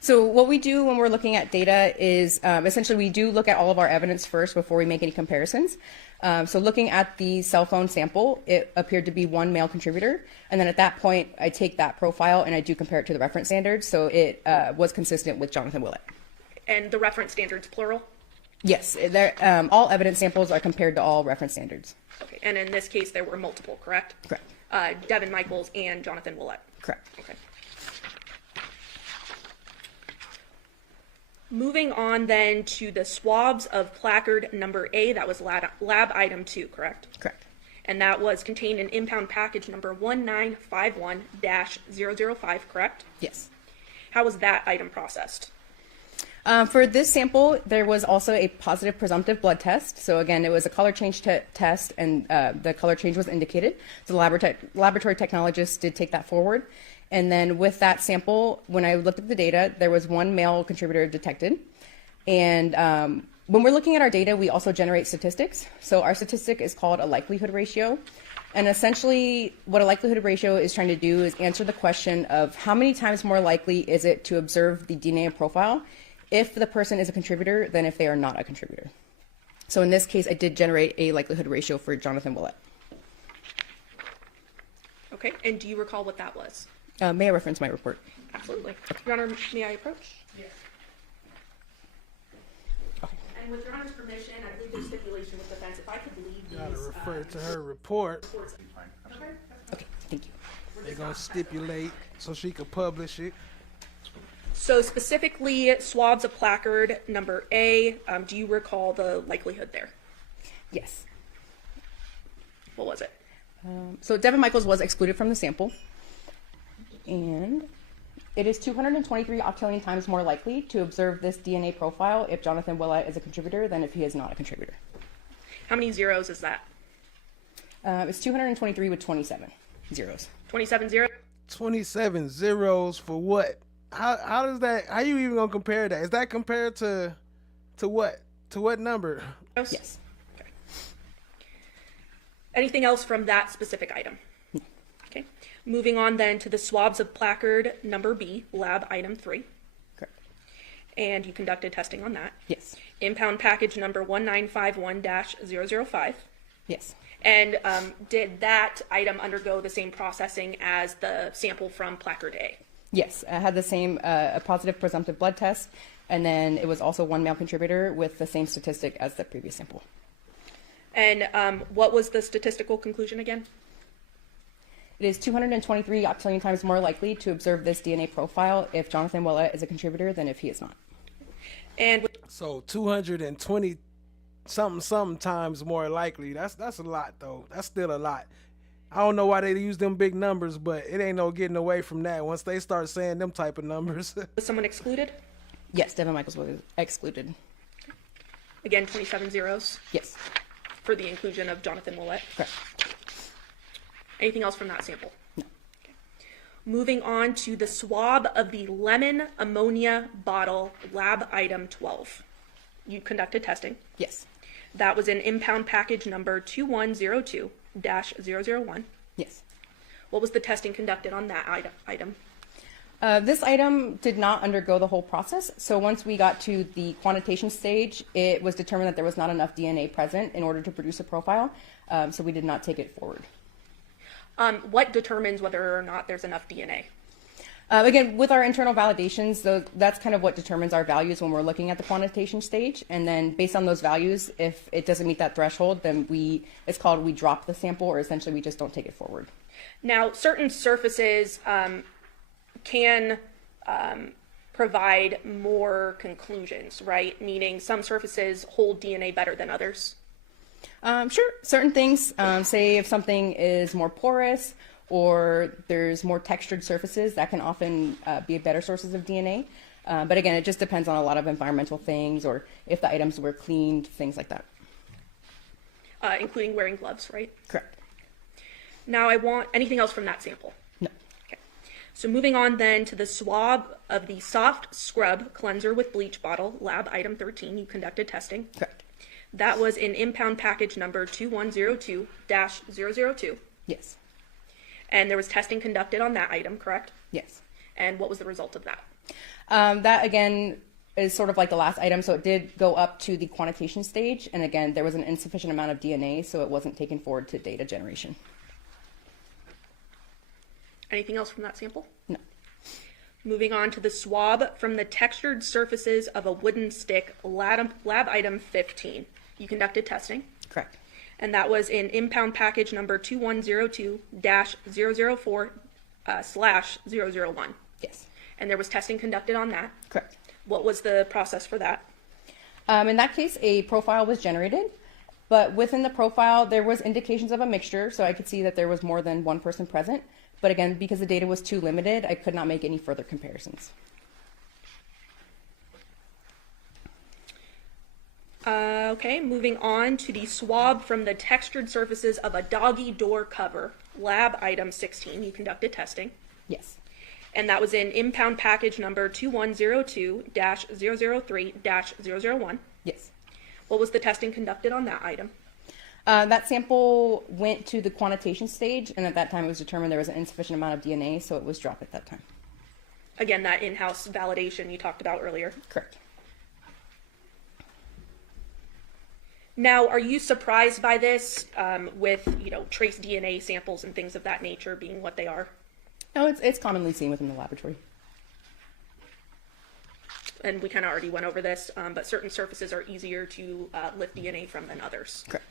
So what we do when we're looking at data is essentially we do look at all of our evidence first before we make any comparisons. So looking at the cell phone sample, it appeared to be one male contributor. And then at that point, I take that profile and I do compare it to the reference standards. So it was consistent with Jonathon Willette. And the reference standards, plural? Yes, all evidence samples are compared to all reference standards. Okay, and in this case, there were multiple, correct? Correct. Devyn Michaels and Jonathon Willette. Correct. Okay. Moving on then to the swabs of placard number A, that was lab item 2, correct? Correct. And that was contained in impound package number 1951-005, correct? Yes. How was that item processed? For this sample, there was also a positive presumptive blood test. So again, it was a color change test, and the color change was indicated. So the laboratory technologists did take that forward. And then with that sample, when I looked at the data, there was one male contributor detected. And when we're looking at our data, we also generate statistics. So our statistic is called a likelihood ratio. And essentially, what a likelihood ratio is trying to do is answer the question of how many times more likely is it to observe the DNA profile if the person is a contributor than if they are not a contributor. So in this case, I did generate a likelihood ratio for Jonathon Willette. Okay, and do you recall what that was? May I reference my report? Absolutely. Your Honor, may I approach? Yes. And with Your Honor's permission, I believe there's stipulation with defense. If I could leave these. Gotta refer to her report. Okay, thank you. They're gonna stipulate so she could publish it. So specifically, swabs of placard number A, do you recall the likelihood there? Yes. What was it? So Devyn Michaels was excluded from the sample. And it is 223 octillion times more likely to observe this DNA profile if Jonathon Willette is a contributor than if he is not a contributor. How many zeros is that? It's 223 with 27 zeros. 27 zeros? 27 zeros for what? How does that, how you even gonna compare that? Is that compared to what? To what number? Yes. Okay. Anything else from that specific item? No. Okay. Moving on then to the swabs of placard number B, lab item 3. Correct. And you conducted testing on that? Yes. Impound package number 1951-005. Yes. And did that item undergo the same processing as the sample from placard A? Yes, I had the same a positive presumptive blood test, and then it was also one male contributor with the same statistic as the previous sample. And what was the statistical conclusion again? It is 223 octillion times more likely to observe this DNA profile if Jonathon Willette is a contributor than if he is not. And so 220 something times more likely. That's a lot though. That's still a lot. I don't know why they use them big numbers, but it ain't no getting away from that once they start saying them type of numbers. Was someone excluded? Yes, Devyn Michaels was excluded. Again, 27 zeros? Yes. For the inclusion of Jonathon Willette? Correct. Anything else from that sample? No. Okay. Moving on to the swab of the lemon ammonia bottle, lab item 12. You conducted testing? Yes. That was in impound package number 2102-001. Yes. What was the testing conducted on that item? This item did not undergo the whole process. So once we got to the quantitation stage, it was determined that there was not enough DNA present in order to produce a profile. So we did not take it forward. What determines whether or not there's enough DNA? Again, with our internal validations, that's kind of what determines our values when we're looking at the quantitation stage. And then based on those values, if it doesn't meet that threshold, then we drop the sample, or essentially we just don't take it forward. Now, certain surfaces can provide more conclusions, right? Meaning some surfaces hold DNA better than others. Sure, certain things, say if something is more porous or there's more textured surfaces, that can often be better sources of DNA. But again, it just depends on a lot of environmental things, or if the items were cleaned, things like that. Including wearing gloves, right? Correct. Now I want anything else from that sample? No. Okay. So moving on then to the swab of the soft scrub cleanser with bleach bottle, lab item 13, you conducted testing? Correct. That was in impound package number 2102-002. Yes. And there was testing conducted on that item, correct? Yes. And what was the result of that? That, again, is sort of like the last item. So it did go up to the quantitation stage. And again, there was an insufficient amount of DNA, so it wasn't taken forward to data generation. Anything else from that sample? No. Moving on to the swab from the textured surfaces of a wooden stick, lab item 15. You conducted testing. Correct. And that was in impound package number 2102-004/001. Yes. And there was testing conducted on that. Correct. What was the process for that? In that case, a profile was generated, but within the profile, there was indications of a mixture, so I could see that there was more than one person present. But again, because the data was too limited, I could not make any further comparisons. Okay, moving on to the swab from the textured surfaces of a doggy door cover, lab item 16. You conducted testing. Yes. And that was in impound package number 2102-003-001. Yes. What was the testing conducted on that item? That sample went to the quantitation stage, and at that time it was determined there was an insufficient amount of DNA, so it was dropped at that time. Again, that in-house validation you talked about earlier. Correct. Now, are you surprised by this with, trace DNA samples and things of that nature being what they are? No, it's commonly seen within the laboratory. And we kind of already went over this, but certain surfaces are easier to lift DNA from than others. Correct.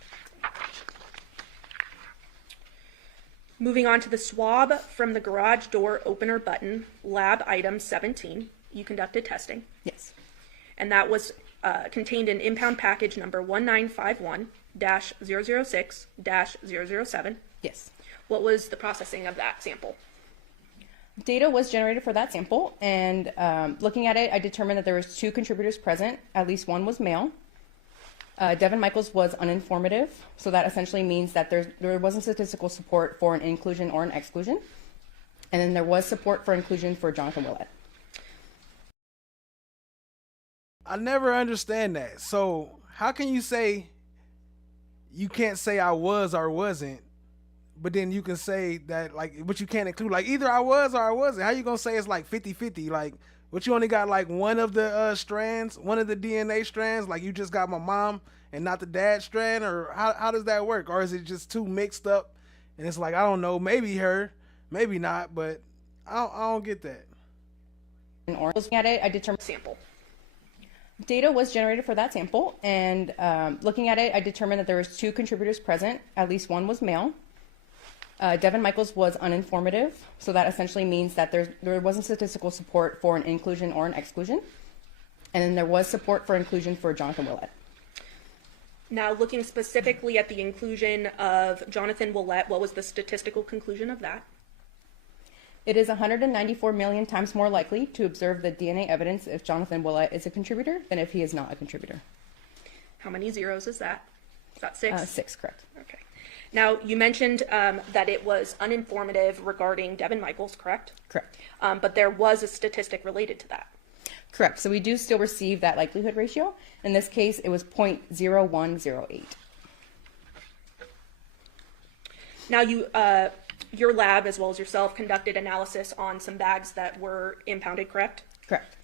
Moving on to the swab from the garage door opener button, lab item 17. You conducted testing. Yes. And that was contained in impound package number 1951-006-007. Yes. What was the processing of that sample? Data was generated for that sample, and looking at it, I determined that there was 2 contributors present. At least one was male. Devyn Michaels was uninformative, so that essentially means that there wasn't statistical support for an inclusion or an exclusion. And then there was support for inclusion for Jonathon Willette. I never understand that. So how can you say you can't say I was or wasn't, but then you can say that, like, but you can't include, like, either I was or I wasn't? How you gonna say it's like 50-50? Like, but you only got like one of the strands, one of the DNA strands, like you just got my mom and not the dad strand? Or how does that work? Or is it just too mixed up and it's like, I don't know, maybe her, maybe not, but I don't get that. Or looking at it, I determined sample. Data was generated for that sample, and looking at it, I determined that there was 2 contributors present. At least one was male. Devyn Michaels was uninformative, so that essentially means that there wasn't statistical support for an inclusion or an exclusion. And then there was support for inclusion for Jonathon Willette. Now, looking specifically at the inclusion of Jonathon Willette, what was the statistical conclusion of that? It is 194 million times more likely to observe the DNA evidence if Jonathon Willette is a contributor than if he is not a contributor. How many zeros is that? Is that 6? 6, correct. Okay. Now, you mentioned that it was uninformative regarding Devyn Michaels, correct? Correct. But there was a statistic related to that. Correct. So we do still receive that likelihood ratio. In this case, it was 0.0108. Now, your lab, as well as yourself, conducted analysis on some bags that were impounded, correct? Correct.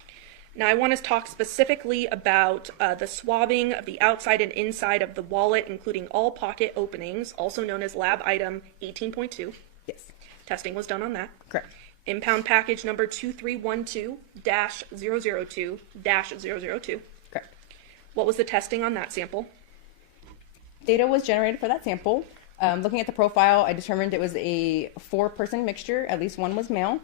Now, I want to talk specifically about the swabbing of the outside and inside of the wallet, including all pocket openings, also known as lab item 18.2. Yes. Testing was done on that. Correct. Impound package number 2312-002-002. Correct. What was the testing on that sample? Data was generated for that sample. Looking at the profile, I determined it was a 4-person mixture. At least one was male.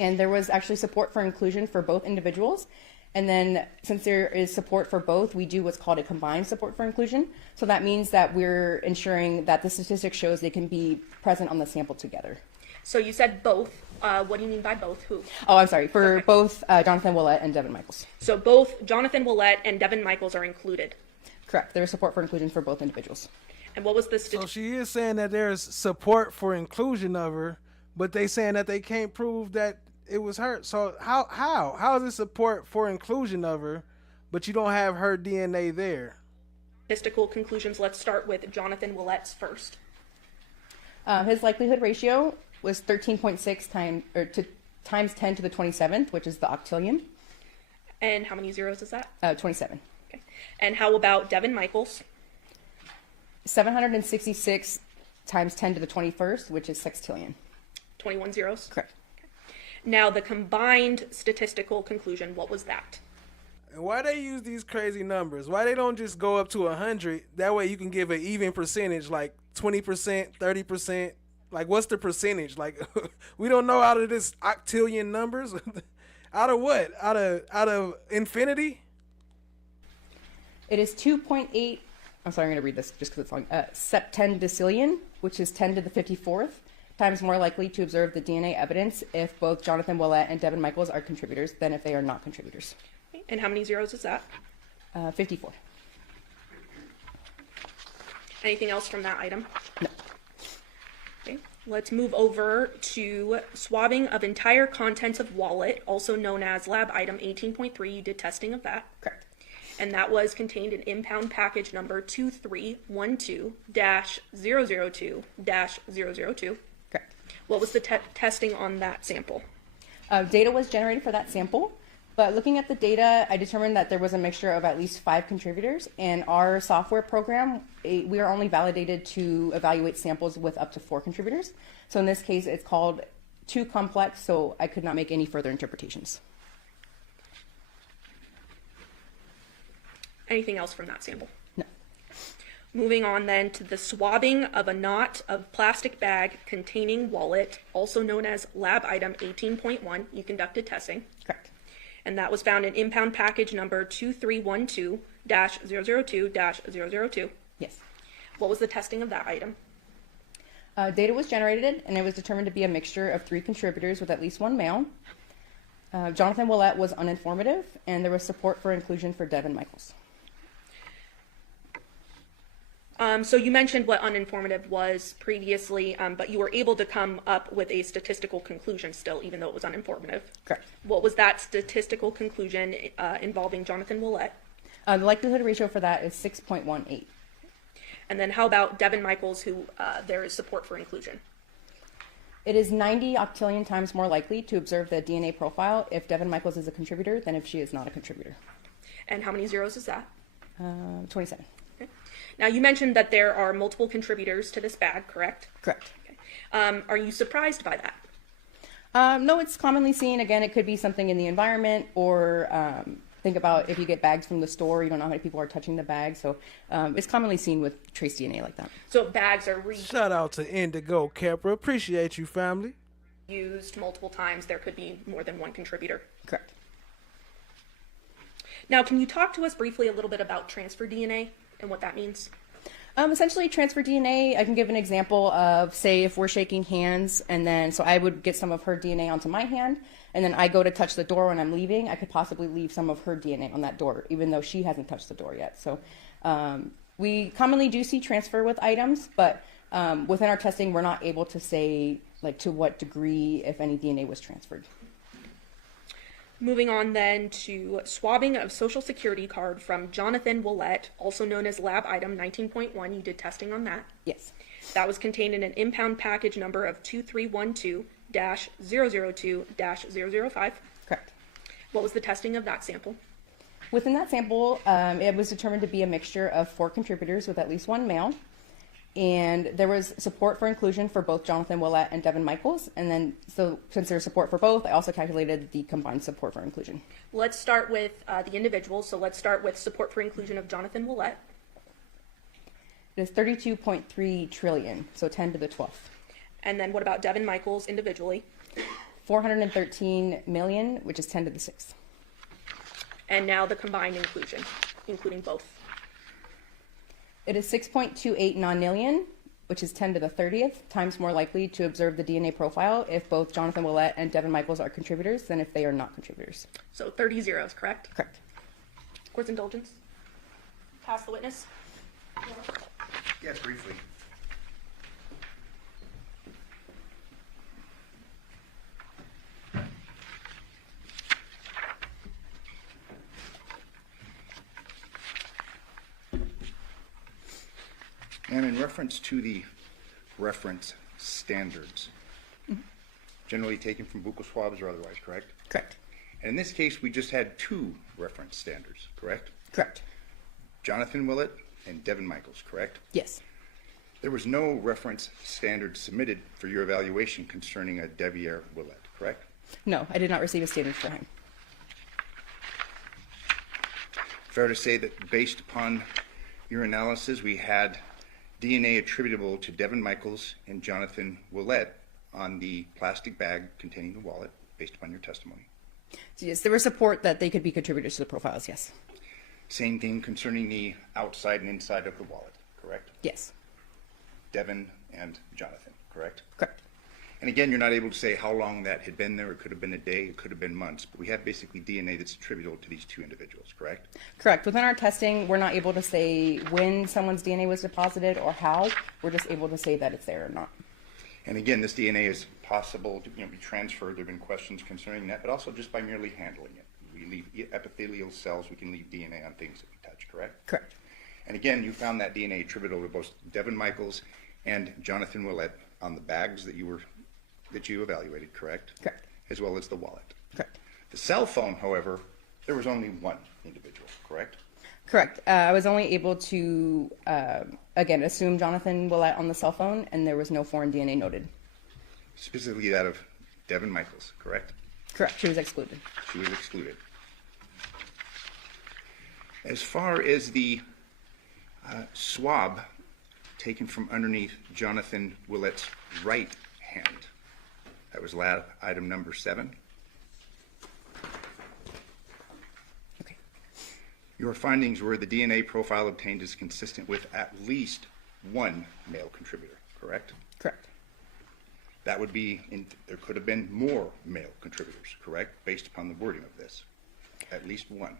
And there was actually support for inclusion for both individuals. And then since there is support for both, we do what's called a combined support for inclusion. So that means that we're ensuring that the statistic shows they can be present on the sample together. So you said both. What do you mean by both? Who? Oh, I'm sorry. For both Jonathon Willette and Devyn Michaels. So both Jonathon Willette and Devyn Michaels are included. Correct. There is support for inclusion for both individuals. And what was the So she is saying that there's support for inclusion of her, but they saying that they can't prove that it was her. So how is it support for inclusion of her, but you don't have her DNA there? Statistical conclusions. Let's start with Jonathon Willette's first. His likelihood ratio was 13.6 times 10 to the 27th, which is the octillion. And how many zeros is that? 27. Okay. And how about Devyn Michaels? 766 times 10 to the 21st, which is sextillion. 21 zeros? Correct. Now, the combined statistical conclusion, what was that? And why they use these crazy numbers? Why they don't just go up to 100? That way you can give an even percentage, like 20%, 30%. Like, what's the percentage? Like, we don't know out of this octillion numbers. Out of what? Out of infinity? It is 2.8. I'm sorry, I'm going to read this just because it's long. Septendecillion, which is 10 to the 54th, times more likely to observe the DNA evidence if both Jonathon Willette and Devyn Michaels are contributors than if they are not contributors. And how many zeros is that? 54. Anything else from that item? No. Okay. Let's move over to swabbing of entire contents of wallet, also known as lab item 18.3. You did testing of that. Correct. And that was contained in impound package number 2312-002-002. Correct. What was the testing on that sample? Data was generated for that sample, but looking at the data, I determined that there was a mixture of at least 5 contributors. In our software program, we are only validated to evaluate samples with up to 4 contributors. So in this case, it's called too complex, so I could not make any further interpretations. Anything else from that sample? No. Moving on then to the swabbing of a knot of plastic bag containing wallet, also known as lab item 18.1. You conducted testing. Correct. And that was found in impound package number 2312-002-002. Yes. What was the testing of that item? Data was generated, and it was determined to be a mixture of 3 contributors with at least 1 male. Jonathon Willette was uninformative, and there was support for inclusion for Devyn Michaels. So you mentioned what uninformative was previously, but you were able to come up with a statistical conclusion still, even though it was uninformative. Correct. What was that statistical conclusion involving Jonathon Willette? The likelihood ratio for that is 6.18. And then how about Devyn Michaels, who there is support for inclusion? It is 90 octillion times more likely to observe the DNA profile if Devyn Michaels is a contributor than if she is not a contributor. And how many zeros is that? 27. Okay. Now, you mentioned that there are multiple contributors to this bag, correct? Correct. Okay. Are you surprised by that? No, it's commonly seen. Again, it could be something in the environment, or think about if you get bags from the store, you don't know how many people are touching the bag. So it's commonly seen with trace DNA like that. So bags are Shout out to Indigo Kepra. Appreciate you, family. Used multiple times. There could be more than one contributor. Correct. Now, can you talk to us briefly a little bit about transfer DNA and what that means? Essentially, transfer DNA, I can give an example of, say, if we're shaking hands, and then, so I would get some of her DNA onto my hand, and then I go to touch the door when I'm leaving, I could possibly leave some of her DNA on that door, even though she hasn't touched the door yet. So we commonly do see transfer with items, but within our testing, we're not able to say, like, to what degree, if any DNA was transferred. Moving on then to swabbing of social security card from Jonathon Willette, also known as lab item 19.1. You did testing on that? Yes. That was contained in an impound package number of 2312-002-005. Correct. What was the testing of that sample? Within that sample, it was determined to be a mixture of 4 contributors with at least 1 male. And there was support for inclusion for both Jonathon Willette and Devyn Michaels. And then, so since there's support for both, I also calculated the combined support for inclusion. Let's start with the individuals. So let's start with support for inclusion of Jonathon Willette. It is 32.3 trillion, so 10 to the 12th. And then what about Devyn Michaels individually? 413 million, which is 10 to the 6th. And now the combined inclusion, including both. It is 6.28 nonillion, which is 10 to the 30th, times more likely to observe the DNA profile if both Jonathon Willette and Devyn Michaels are contributors than if they are not contributors. So 30 zeros, correct? Correct. Court's indulgence? Pass the witness? Yes, briefly. And in reference to the reference standards, generally taken from buccal swabs or otherwise, correct? Correct. And in this case, we just had 2 reference standards, correct? Correct. Jonathon Willette and Devyn Michaels, correct? Yes. There was no reference standard submitted for your evaluation concerning a Deviere Willette, correct? No, I did not receive a statement for him. Fair to say that based upon your analysis, we had DNA attributable to Devyn Michaels and Jonathon Willette on the plastic bag containing the wallet, based upon your testimony. So yes, there was support that they could be contributors to the profiles, yes. Same thing concerning the outside and inside of the wallet, correct? Yes. Devyn and Jonathon, correct? Correct. And again, you're not able to say how long that had been there. It could have been a day, it could have been months, but we have basically DNA that's attributable to these two individuals, correct? Correct. Within our testing, we're not able to say when someone's DNA was deposited or how. We're just able to say that it's there or not. And again, this DNA is possible to be transferred. There have been questions concerning that, but also just by merely handling it. We leave epithelial cells, we can leave DNA on things that we touch, correct? Correct. And again, you found that DNA attributable to both Devyn Michaels and Jonathon Willette on the bags that you evaluated, correct? Correct. As well as the wallet. Correct. The cell phone, however, there was only one individual, correct? Correct. I was only able to, again, assume Jonathon Willette on the cell phone, and there was no foreign DNA noted. Specifically that of Devyn Michaels, correct? Correct. She was excluded. She was excluded. As far as the swab taken from underneath Jonathon Willette's right hand, that was lab item number 7. Okay. Your findings were the DNA profile obtained is consistent with at least one male contributor, correct? Correct. That would be, there could have been more male contributors, correct? Based upon the wording of this. At least one.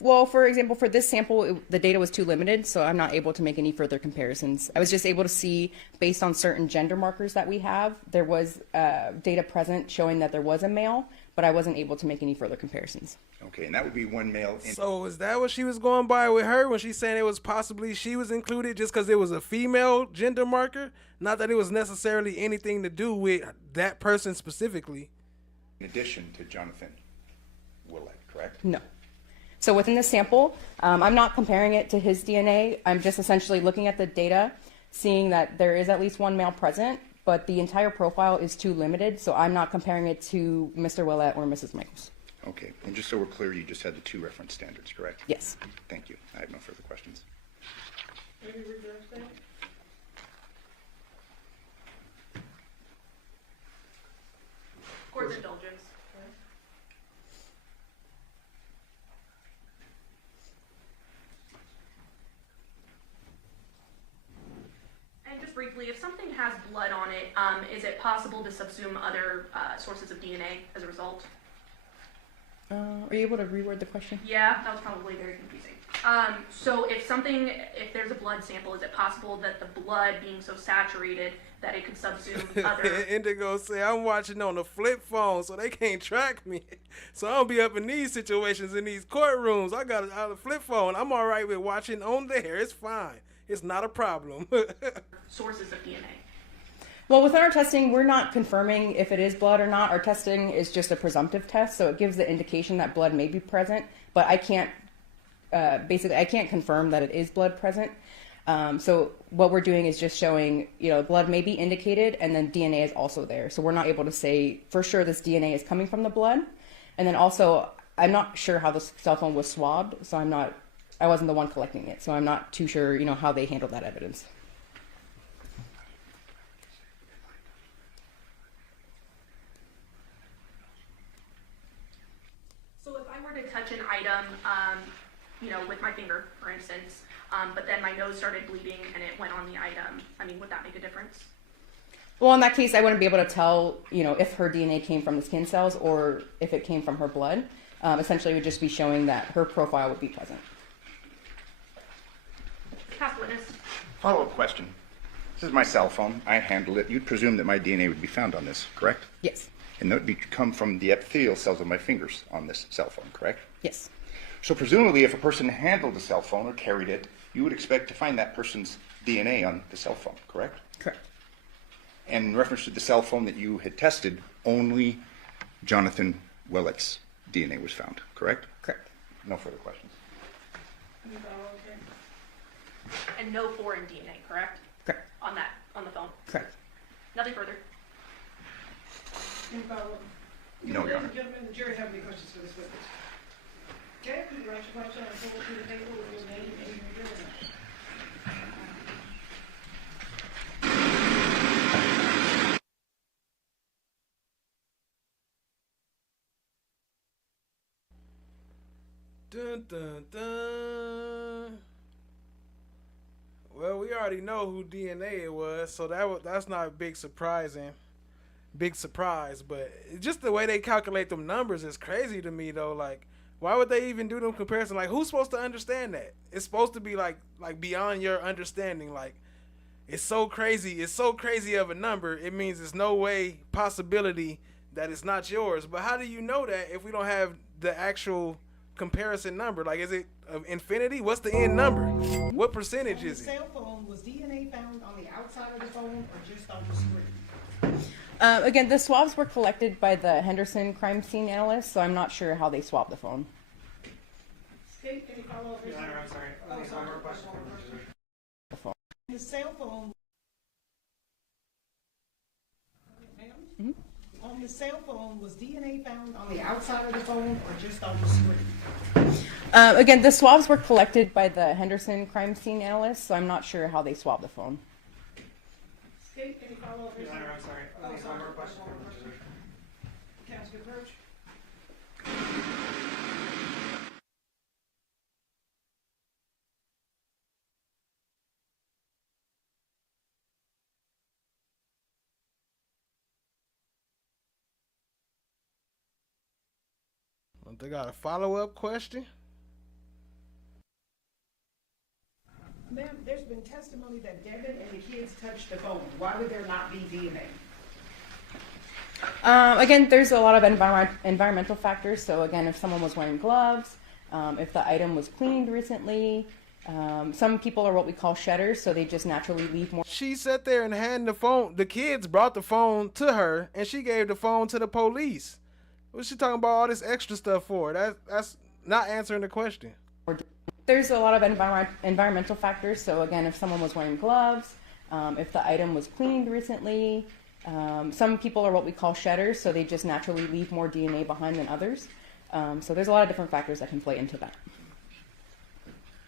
Well, for example, for this sample, the data was too limited, so I'm not able to make any further comparisons. I was just able to see, based on certain gender markers that we have, there was data present showing that there was a male, but I wasn't able to make any further comparisons. Okay, and that would be one male. So is that what she was going by with her when she's saying it was possibly she was included just because it was a female gender marker? Not that it was necessarily anything to do with that person specifically. In addition to Jonathon Willette, correct? No. So within the sample, I'm not comparing it to his DNA. I'm just essentially looking at the data, seeing that there is at least one male present, but the entire profile is too limited, so I'm not comparing it to Mr. Willette or Mrs. Michaels. Okay, and just so we're clear, you just had the 2 reference standards, correct? Yes. Thank you. I have no further questions. Maybe reserve that? Court's indulgence. And just briefly, if something has blood on it, is it possible to subsume other sources of DNA as a result? Are you able to reword the question? Yeah, that was probably very confusing. So if there's a blood sample, is it possible that the blood being so saturated that it could subsume other... Indigo say, I'm watching on a flip phone, so they can't track me. So I'll be up in these situations, in these courtrooms. I got a flip phone. I'm all right with watching on there. It's fine. It's not a problem. sources of DNA? Well, within our testing, we're not confirming if it is blood or not. Our testing is just a presumptive test, so it gives the indication that blood may be present, but I can't, I can't confirm that it is blood present. So what we're doing is just showing, blood may be indicated, and then DNA is also there. So we're not able to say for sure this DNA is coming from the blood. And then also, I'm not sure how the cell phone was swabbed, so I wasn't the one collecting it, so I'm not too sure, how they handled that evidence. So if I were to touch an item, with my finger, for instance, but then my nose started bleeding and it went on the item, would that make a difference? Well, in that case, I wouldn't be able to tell, if her DNA came from the skin cells or if it came from her blood. Essentially, it would just be showing that her profile would be present. Past witness. Follow-up question. This is my cell phone. I handled it. You'd presume that my DNA would be found on this, correct? Yes. And that would come from the epithelial cells of my fingers on this cell phone, correct? Yes. So presumably, if a person handled the cell phone or carried it, you would expect to find that person's DNA on the cell phone, correct? Correct. And in reference to the cell phone that you had tested, only Jonathon Willette's DNA was found, correct? Correct. No further questions. And no foreign DNA, correct? Correct. On the phone? Correct. Nothing further. No, Your Ladies Honor. and gentlemen, the jury have any questions for this witness? Okay, please write your question on the full sheet of paper with your name and your jury number. Dun, dun, dun. Well, we already know who DNA it was, so that's not a big surprise, but just the way they calculate them numbers is crazy to me, though. Like, why would they even do them comparison? Like, who's supposed to understand that? It's supposed to be like beyond your understanding. Like, it's so crazy of a number. It means there's no way possibility that it's not yours. But how do you know that if we don't have the actual comparison number? Like, is it of infinity? What's the end number? What percentage is it? Cell phone, was DNA found on the outside of the phone or just on the screen? Again, the swabs were collected by the Henderson crime scene analyst, so I'm not sure how they swabbed the phone. State, any follow-up? Your Honor, I'm sorry. Oh, sorry. One more question. His cell phone. Mhm. On the cell phone, was DNA found on the outside of the phone or just on the screen? Again, the swabs were collected by the Henderson crime scene analyst, so I'm not sure how they swabbed the phone. State, any follow-up? Your Honor, I'm sorry. Oh, sorry. One more question. Counsel approach. They got a follow-up question? Ma'am, there's been testimony that Devyn and the kids touched the phone. Why would there not be DNA? Again, there's a lot of environmental factors. So again, if someone was wearing gloves, if the item was cleaned recently, some people are what we call shedders, so they just naturally leave more. She sat there and handed the phone. The kids brought the phone to her, and she gave the phone to the police. What's she talking about all this extra stuff for? That's not answering the question. There's a lot of environmental factors. So again, if someone was wearing gloves, if the item was cleaned recently, some people are what we call shedders, so they just naturally leave more DNA behind than others. So there's a lot of different factors that can play into that.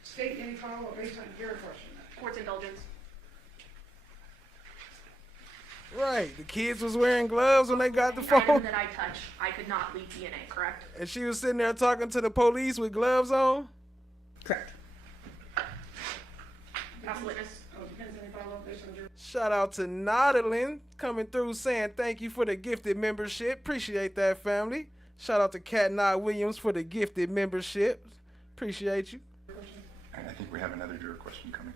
State, any follow-up based on your question? Court's indulgence. Right. The kids was wearing gloves when they got the The item phone. that I touched, I could not leave DNA, correct? And she was sitting there talking to the police with gloves on? Correct. House witness. Oh, depends on any follow-up based on your... Shout out to Nodelin coming through saying thank you for the gifted membership. Appreciate that, family. Shout out to Cat Knott Williams for the gifted membership. Appreciate you. I think we have another juror question coming.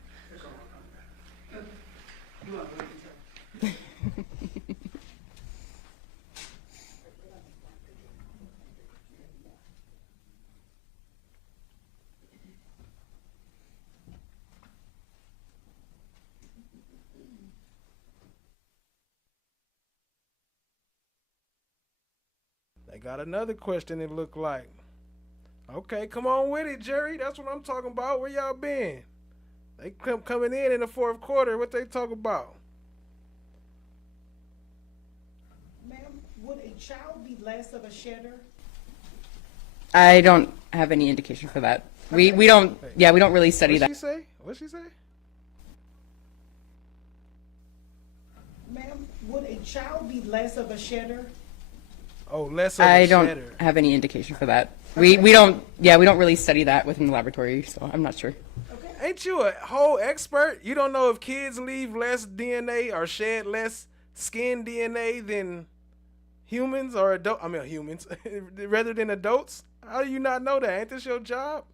They got another question, it looked like. Okay, come on with it, Jerry. That's what I'm talking about. Where y'all been? They coming in the fourth quarter. What they talk about? Ma'am, would a child be less of a shedder? I don't have any indication for that. We don't really study that. What'd she say? What'd she say? Ma'am, would a child be less of a shedder? Oh, less of I a don't shedder. have any indication for that. We don't really study that within the laboratory, so I'm not sure. Ain't you a whole expert? You don't know if kids leave less DNA or shed less skin DNA than humans or humans rather than adults? How do you not know that? Ain't this your job?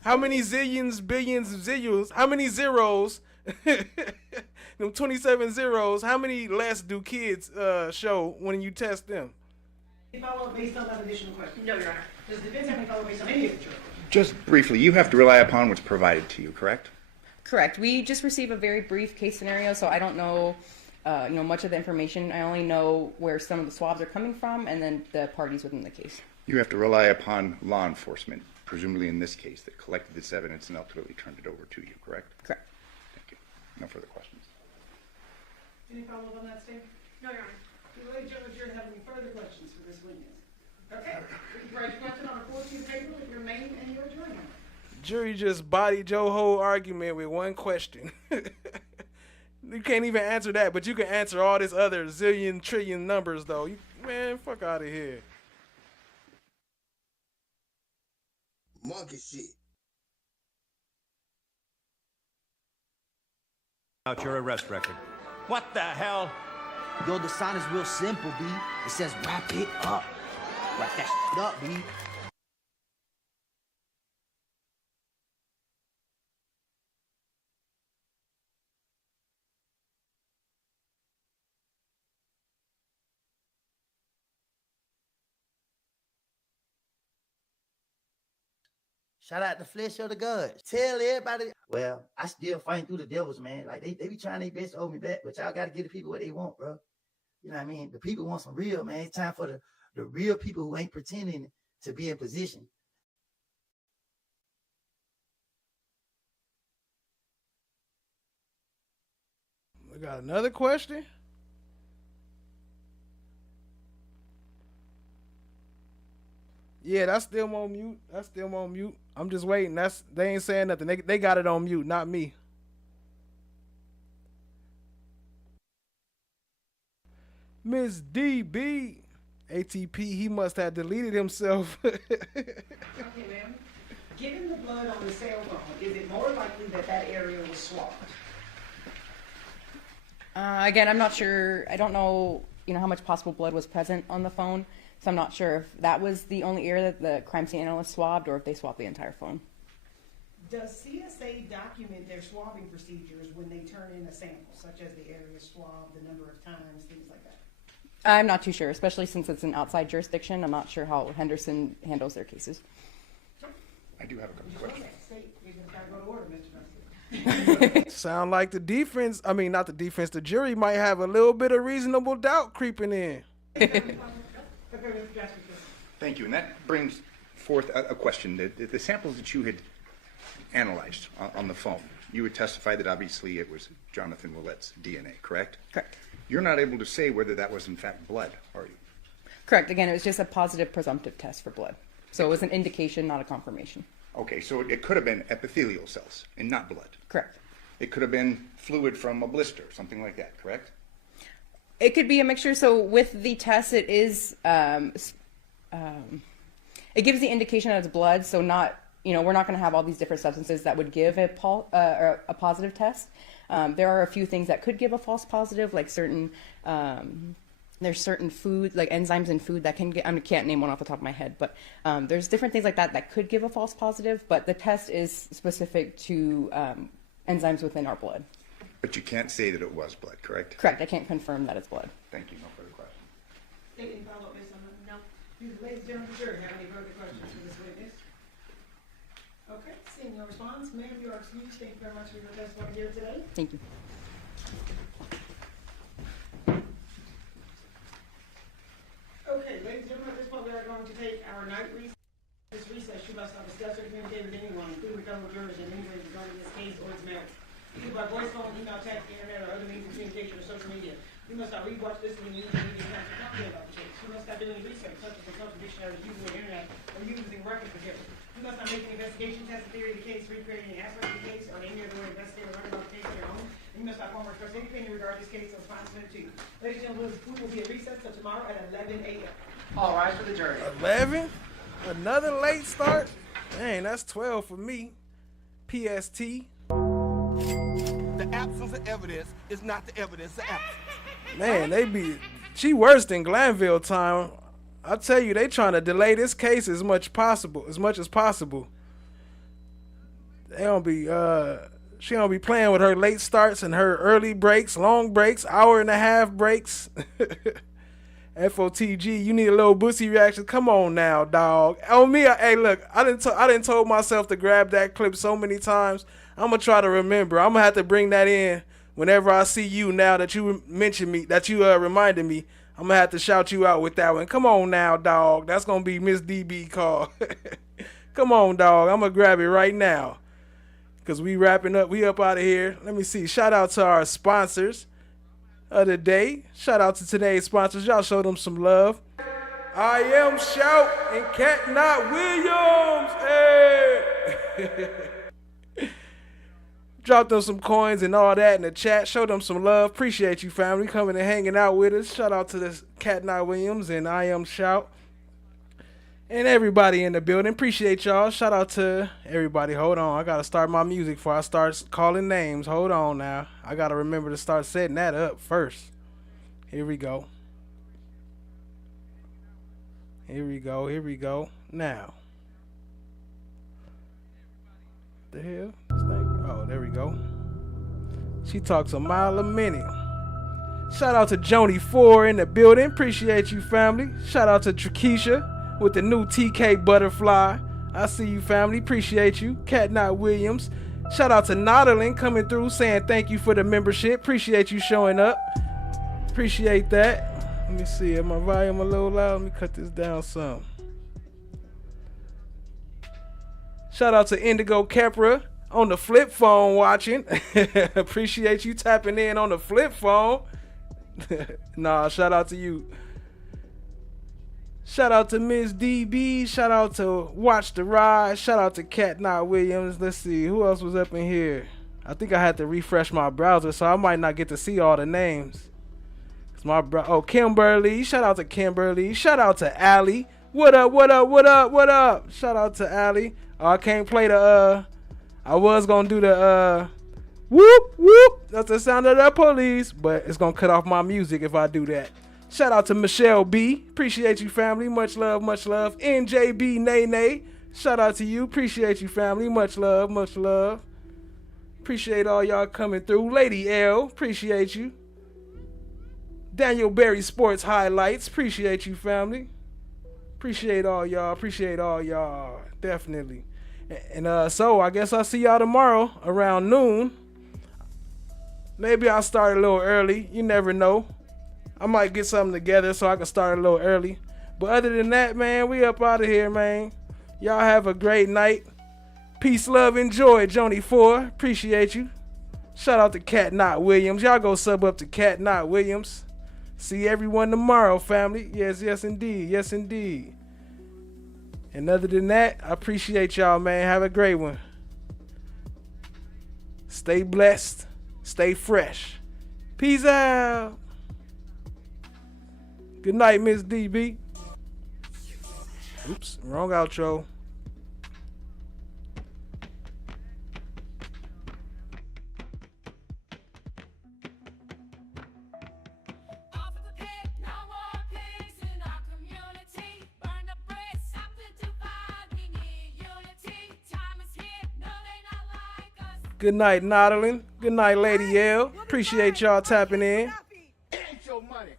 How many zillions, billions, zillions? How many zeros? Them 27 zeros. How many less do kids show when you test them? Any follow-up based on that additional question? No, Your Honor. Does the defense have any follow-up based on any of the jurors? Just briefly, you have to rely upon what's provided to you, correct? Correct. We just receive a very brief case scenario, so I don't know, much of the information. I only know where some of the swabs are coming from, and then the parties within the case. You have to rely upon law enforcement, presumably in this case, that collected this evidence and ultimately turned it over to you, correct? Correct. Thank you. No further questions. Any follow-up on that statement? No, Your Honor. Do the ladies and gentlemen have any further questions for this Okay, you can write your question on a full sheet of paper with your name and your jury number. Jury just bodied your whole argument with one question. You can't even answer that, but you can answer all this other zillion, trillion numbers, though. Man, fuck out of here. Monkey shit. Out your arrest record. What the hell? Yo, the sign is real simple, B. It says wrap it up. Wrap that shit up, B. Shout out to Flesh of the Gods. Tell everybody. Well, I still fighting through the devils, man. Like, they be trying their best to hold me back, but y'all got to give the people what they want, bro. You know what I mean? The people want some real, man. It's time for the real people who ain't pretending to be in position. We got another question? Yeah, that's still on mute. That's still on mute. I'm just waiting. They ain't saying nothing. They got it on mute, not me. Miss DB. ATP, he must have deleted himself. Okay, ma'am. Given the blood on the cell phone, is it more likely that that area was swabbed? Again, I'm not sure. I don't know, how much possible blood was present on the phone. So I'm not sure if that was the only area that the crime scene analyst swabbed or if they swabbed the entire phone. Does CSA document their swabbing procedures when they turn in a sample, such as the area swabbed, the number of times, things like that? I'm not too sure, especially since it's an outside jurisdiction. I'm not sure how Henderson handles their cases. I do have a couple questions. Sound like the defense, not the defense, the jury might have a little bit of reasonable doubt creeping in. Thank you. And that brings forth a question. The samples that you had analyzed on the phone, you would testify that obviously it was Jonathon Willette's DNA, correct? Correct. You're not able to say whether that was in fact blood, are you? Correct. Again, it was just a positive presumptive test for blood. So it was an indication, not a confirmation. Okay, so it could have been epithelial cells and not blood. Correct. It could have been fluid from a blister, something like that, correct? It could be a mixture. So with the test, it is, it gives the indication that it's blood. So not, we're not going to have all these different substances that would give a positive test. There are a few things that could give a false positive, like there's certain food, like enzymes in food that can get, I can't name one off the top of my head, but there's different things like that could give a false positive, but the test is specific to enzymes within our blood. But you can't say that it was blood, correct? Correct. I can't confirm that it's blood. Thank you. No further questions. Any follow-up, Ms. Sumner? No. Do the ladies and gentlemen of the jury have any further questions for this witness? Okay, seeing no response, ma'am, you are excused. Thank you very much for your testimony here today. Thank you. Okay, ladies and gentlemen, at this point we are going to take our night recess. This recess, you must not discuss or communicate with anyone, including the fellow jurors in any way regarding this case or its merits. Either by voice, phone, email, text, internet, or other means of communication or social media. You must not read, watch, listen to news, or media accounts or complain about the case. You must not do any research, such as consulting dictionaries, using the internet, or using reference materials. You must not make an investigation, test the theory of the case, recreate any aspect of the case, or any other way investigate or learn about the case on your own. And you must not form or express any opinion regarding this case unless responsible to you. Ladies and gentlemen, we will be at recess till tomorrow at 11 a.m. All rise for the jury. 11? Another late start? Dang, that's 12 for me. PST. The absence of evidence is not the evidence of absence. Man, she worse than Glanville time. I tell you, they trying to delay this case as much as possible. They don't be, she don't be playing with her late starts and her early breaks, long breaks, hour and a half breaks. FOTG, you need a little bussy reaction. Come on now, dog. On me, hey, look, I didn't told myself to grab that clip so many times. I'm gonna try to remember. I'm gonna have to bring that in whenever I see you. Now that you mentioned me, that you reminded me, I'm gonna have to shout you out with that one. Come on now, dog. That's gonna be Miss DB call. Come on, dog. I'm gonna grab it right now. Cause we wrapping up. We up out of here. Let me see. Shout out to our sponsors of the day. Shout out to today's sponsors. Y'all show them some love. I Am Shout and Cat Not Williams. Hey. Drop them some coins and all that in the chat. Show them some love. Appreciate you, family, coming and hanging out with us. Shout out to this Cat Not Williams and I Am Shout. And everybody in the building. Appreciate y'all. Shout out to everybody. Hold on. I got to start my music before I start calling names. Hold on now. I got to remember to start setting that up first. Here we go. Here we go. Here we go. Now. The hell? Oh, there we go. She talks a mile a minute. Shout out to Joni 4 in the building. Appreciate you, family. Shout out to Trakesha with the new TK Butterfly. I see you, family. Appreciate you. Cat Not Williams. Shout out to Nodderlin coming through saying thank you for the membership. Appreciate you showing up. Appreciate that. Let me see. Is my volume a little loud? Let me cut this down some. Shout out to Indigo Kepra on the flip phone watching. Appreciate you tapping in on the flip phone. Nah, shout out to you. Shout out to Miss DB. Shout out to Watch the Ride. Shout out to Cat Not Williams. Let's see. Who else was up in here? I think I had to refresh my browser, so I might not get to see all the names. Oh, Kimberly. Shout out to Kimberly. Shout out to Allie. What up, what up, what up, what up? Shout out to Allie. Oh, I can't play the, I was going to do the, whoop, whoop. That's the sound of the police, but it's going to cut off my music if I do that. Shout out to Michelle B. Appreciate you, family. Much love, much love. NJB Nene. Shout out to you. Appreciate you, family. Much love, much love. Appreciate all y'all coming through. Lady L. Appreciate you. Daniel Berry Sports Highlights. Appreciate you, family. Appreciate all y'all. Appreciate all y'all. Definitely. And so I guess I'll see y'all tomorrow around noon. Maybe I'll start a little early. You never know. I might get something together so I can start a little early. But other than that, man, we up out of here, man. Y'all have a great night. Peace, love, and joy, Joni 4. Appreciate you. Shout out to Cat Not Williams. Y'all go sub up to Cat Not Williams. See everyone tomorrow, family. Yes, yes, indeed. Yes, indeed. And other than that, I appreciate y'all, man. Have a great one. Stay blessed. Stay fresh. Peace out. Good night, Miss DB. Oops, wrong outro. Good night, Nodderlin. Good night, Lady L. Appreciate y'all tapping in. Ain't your money.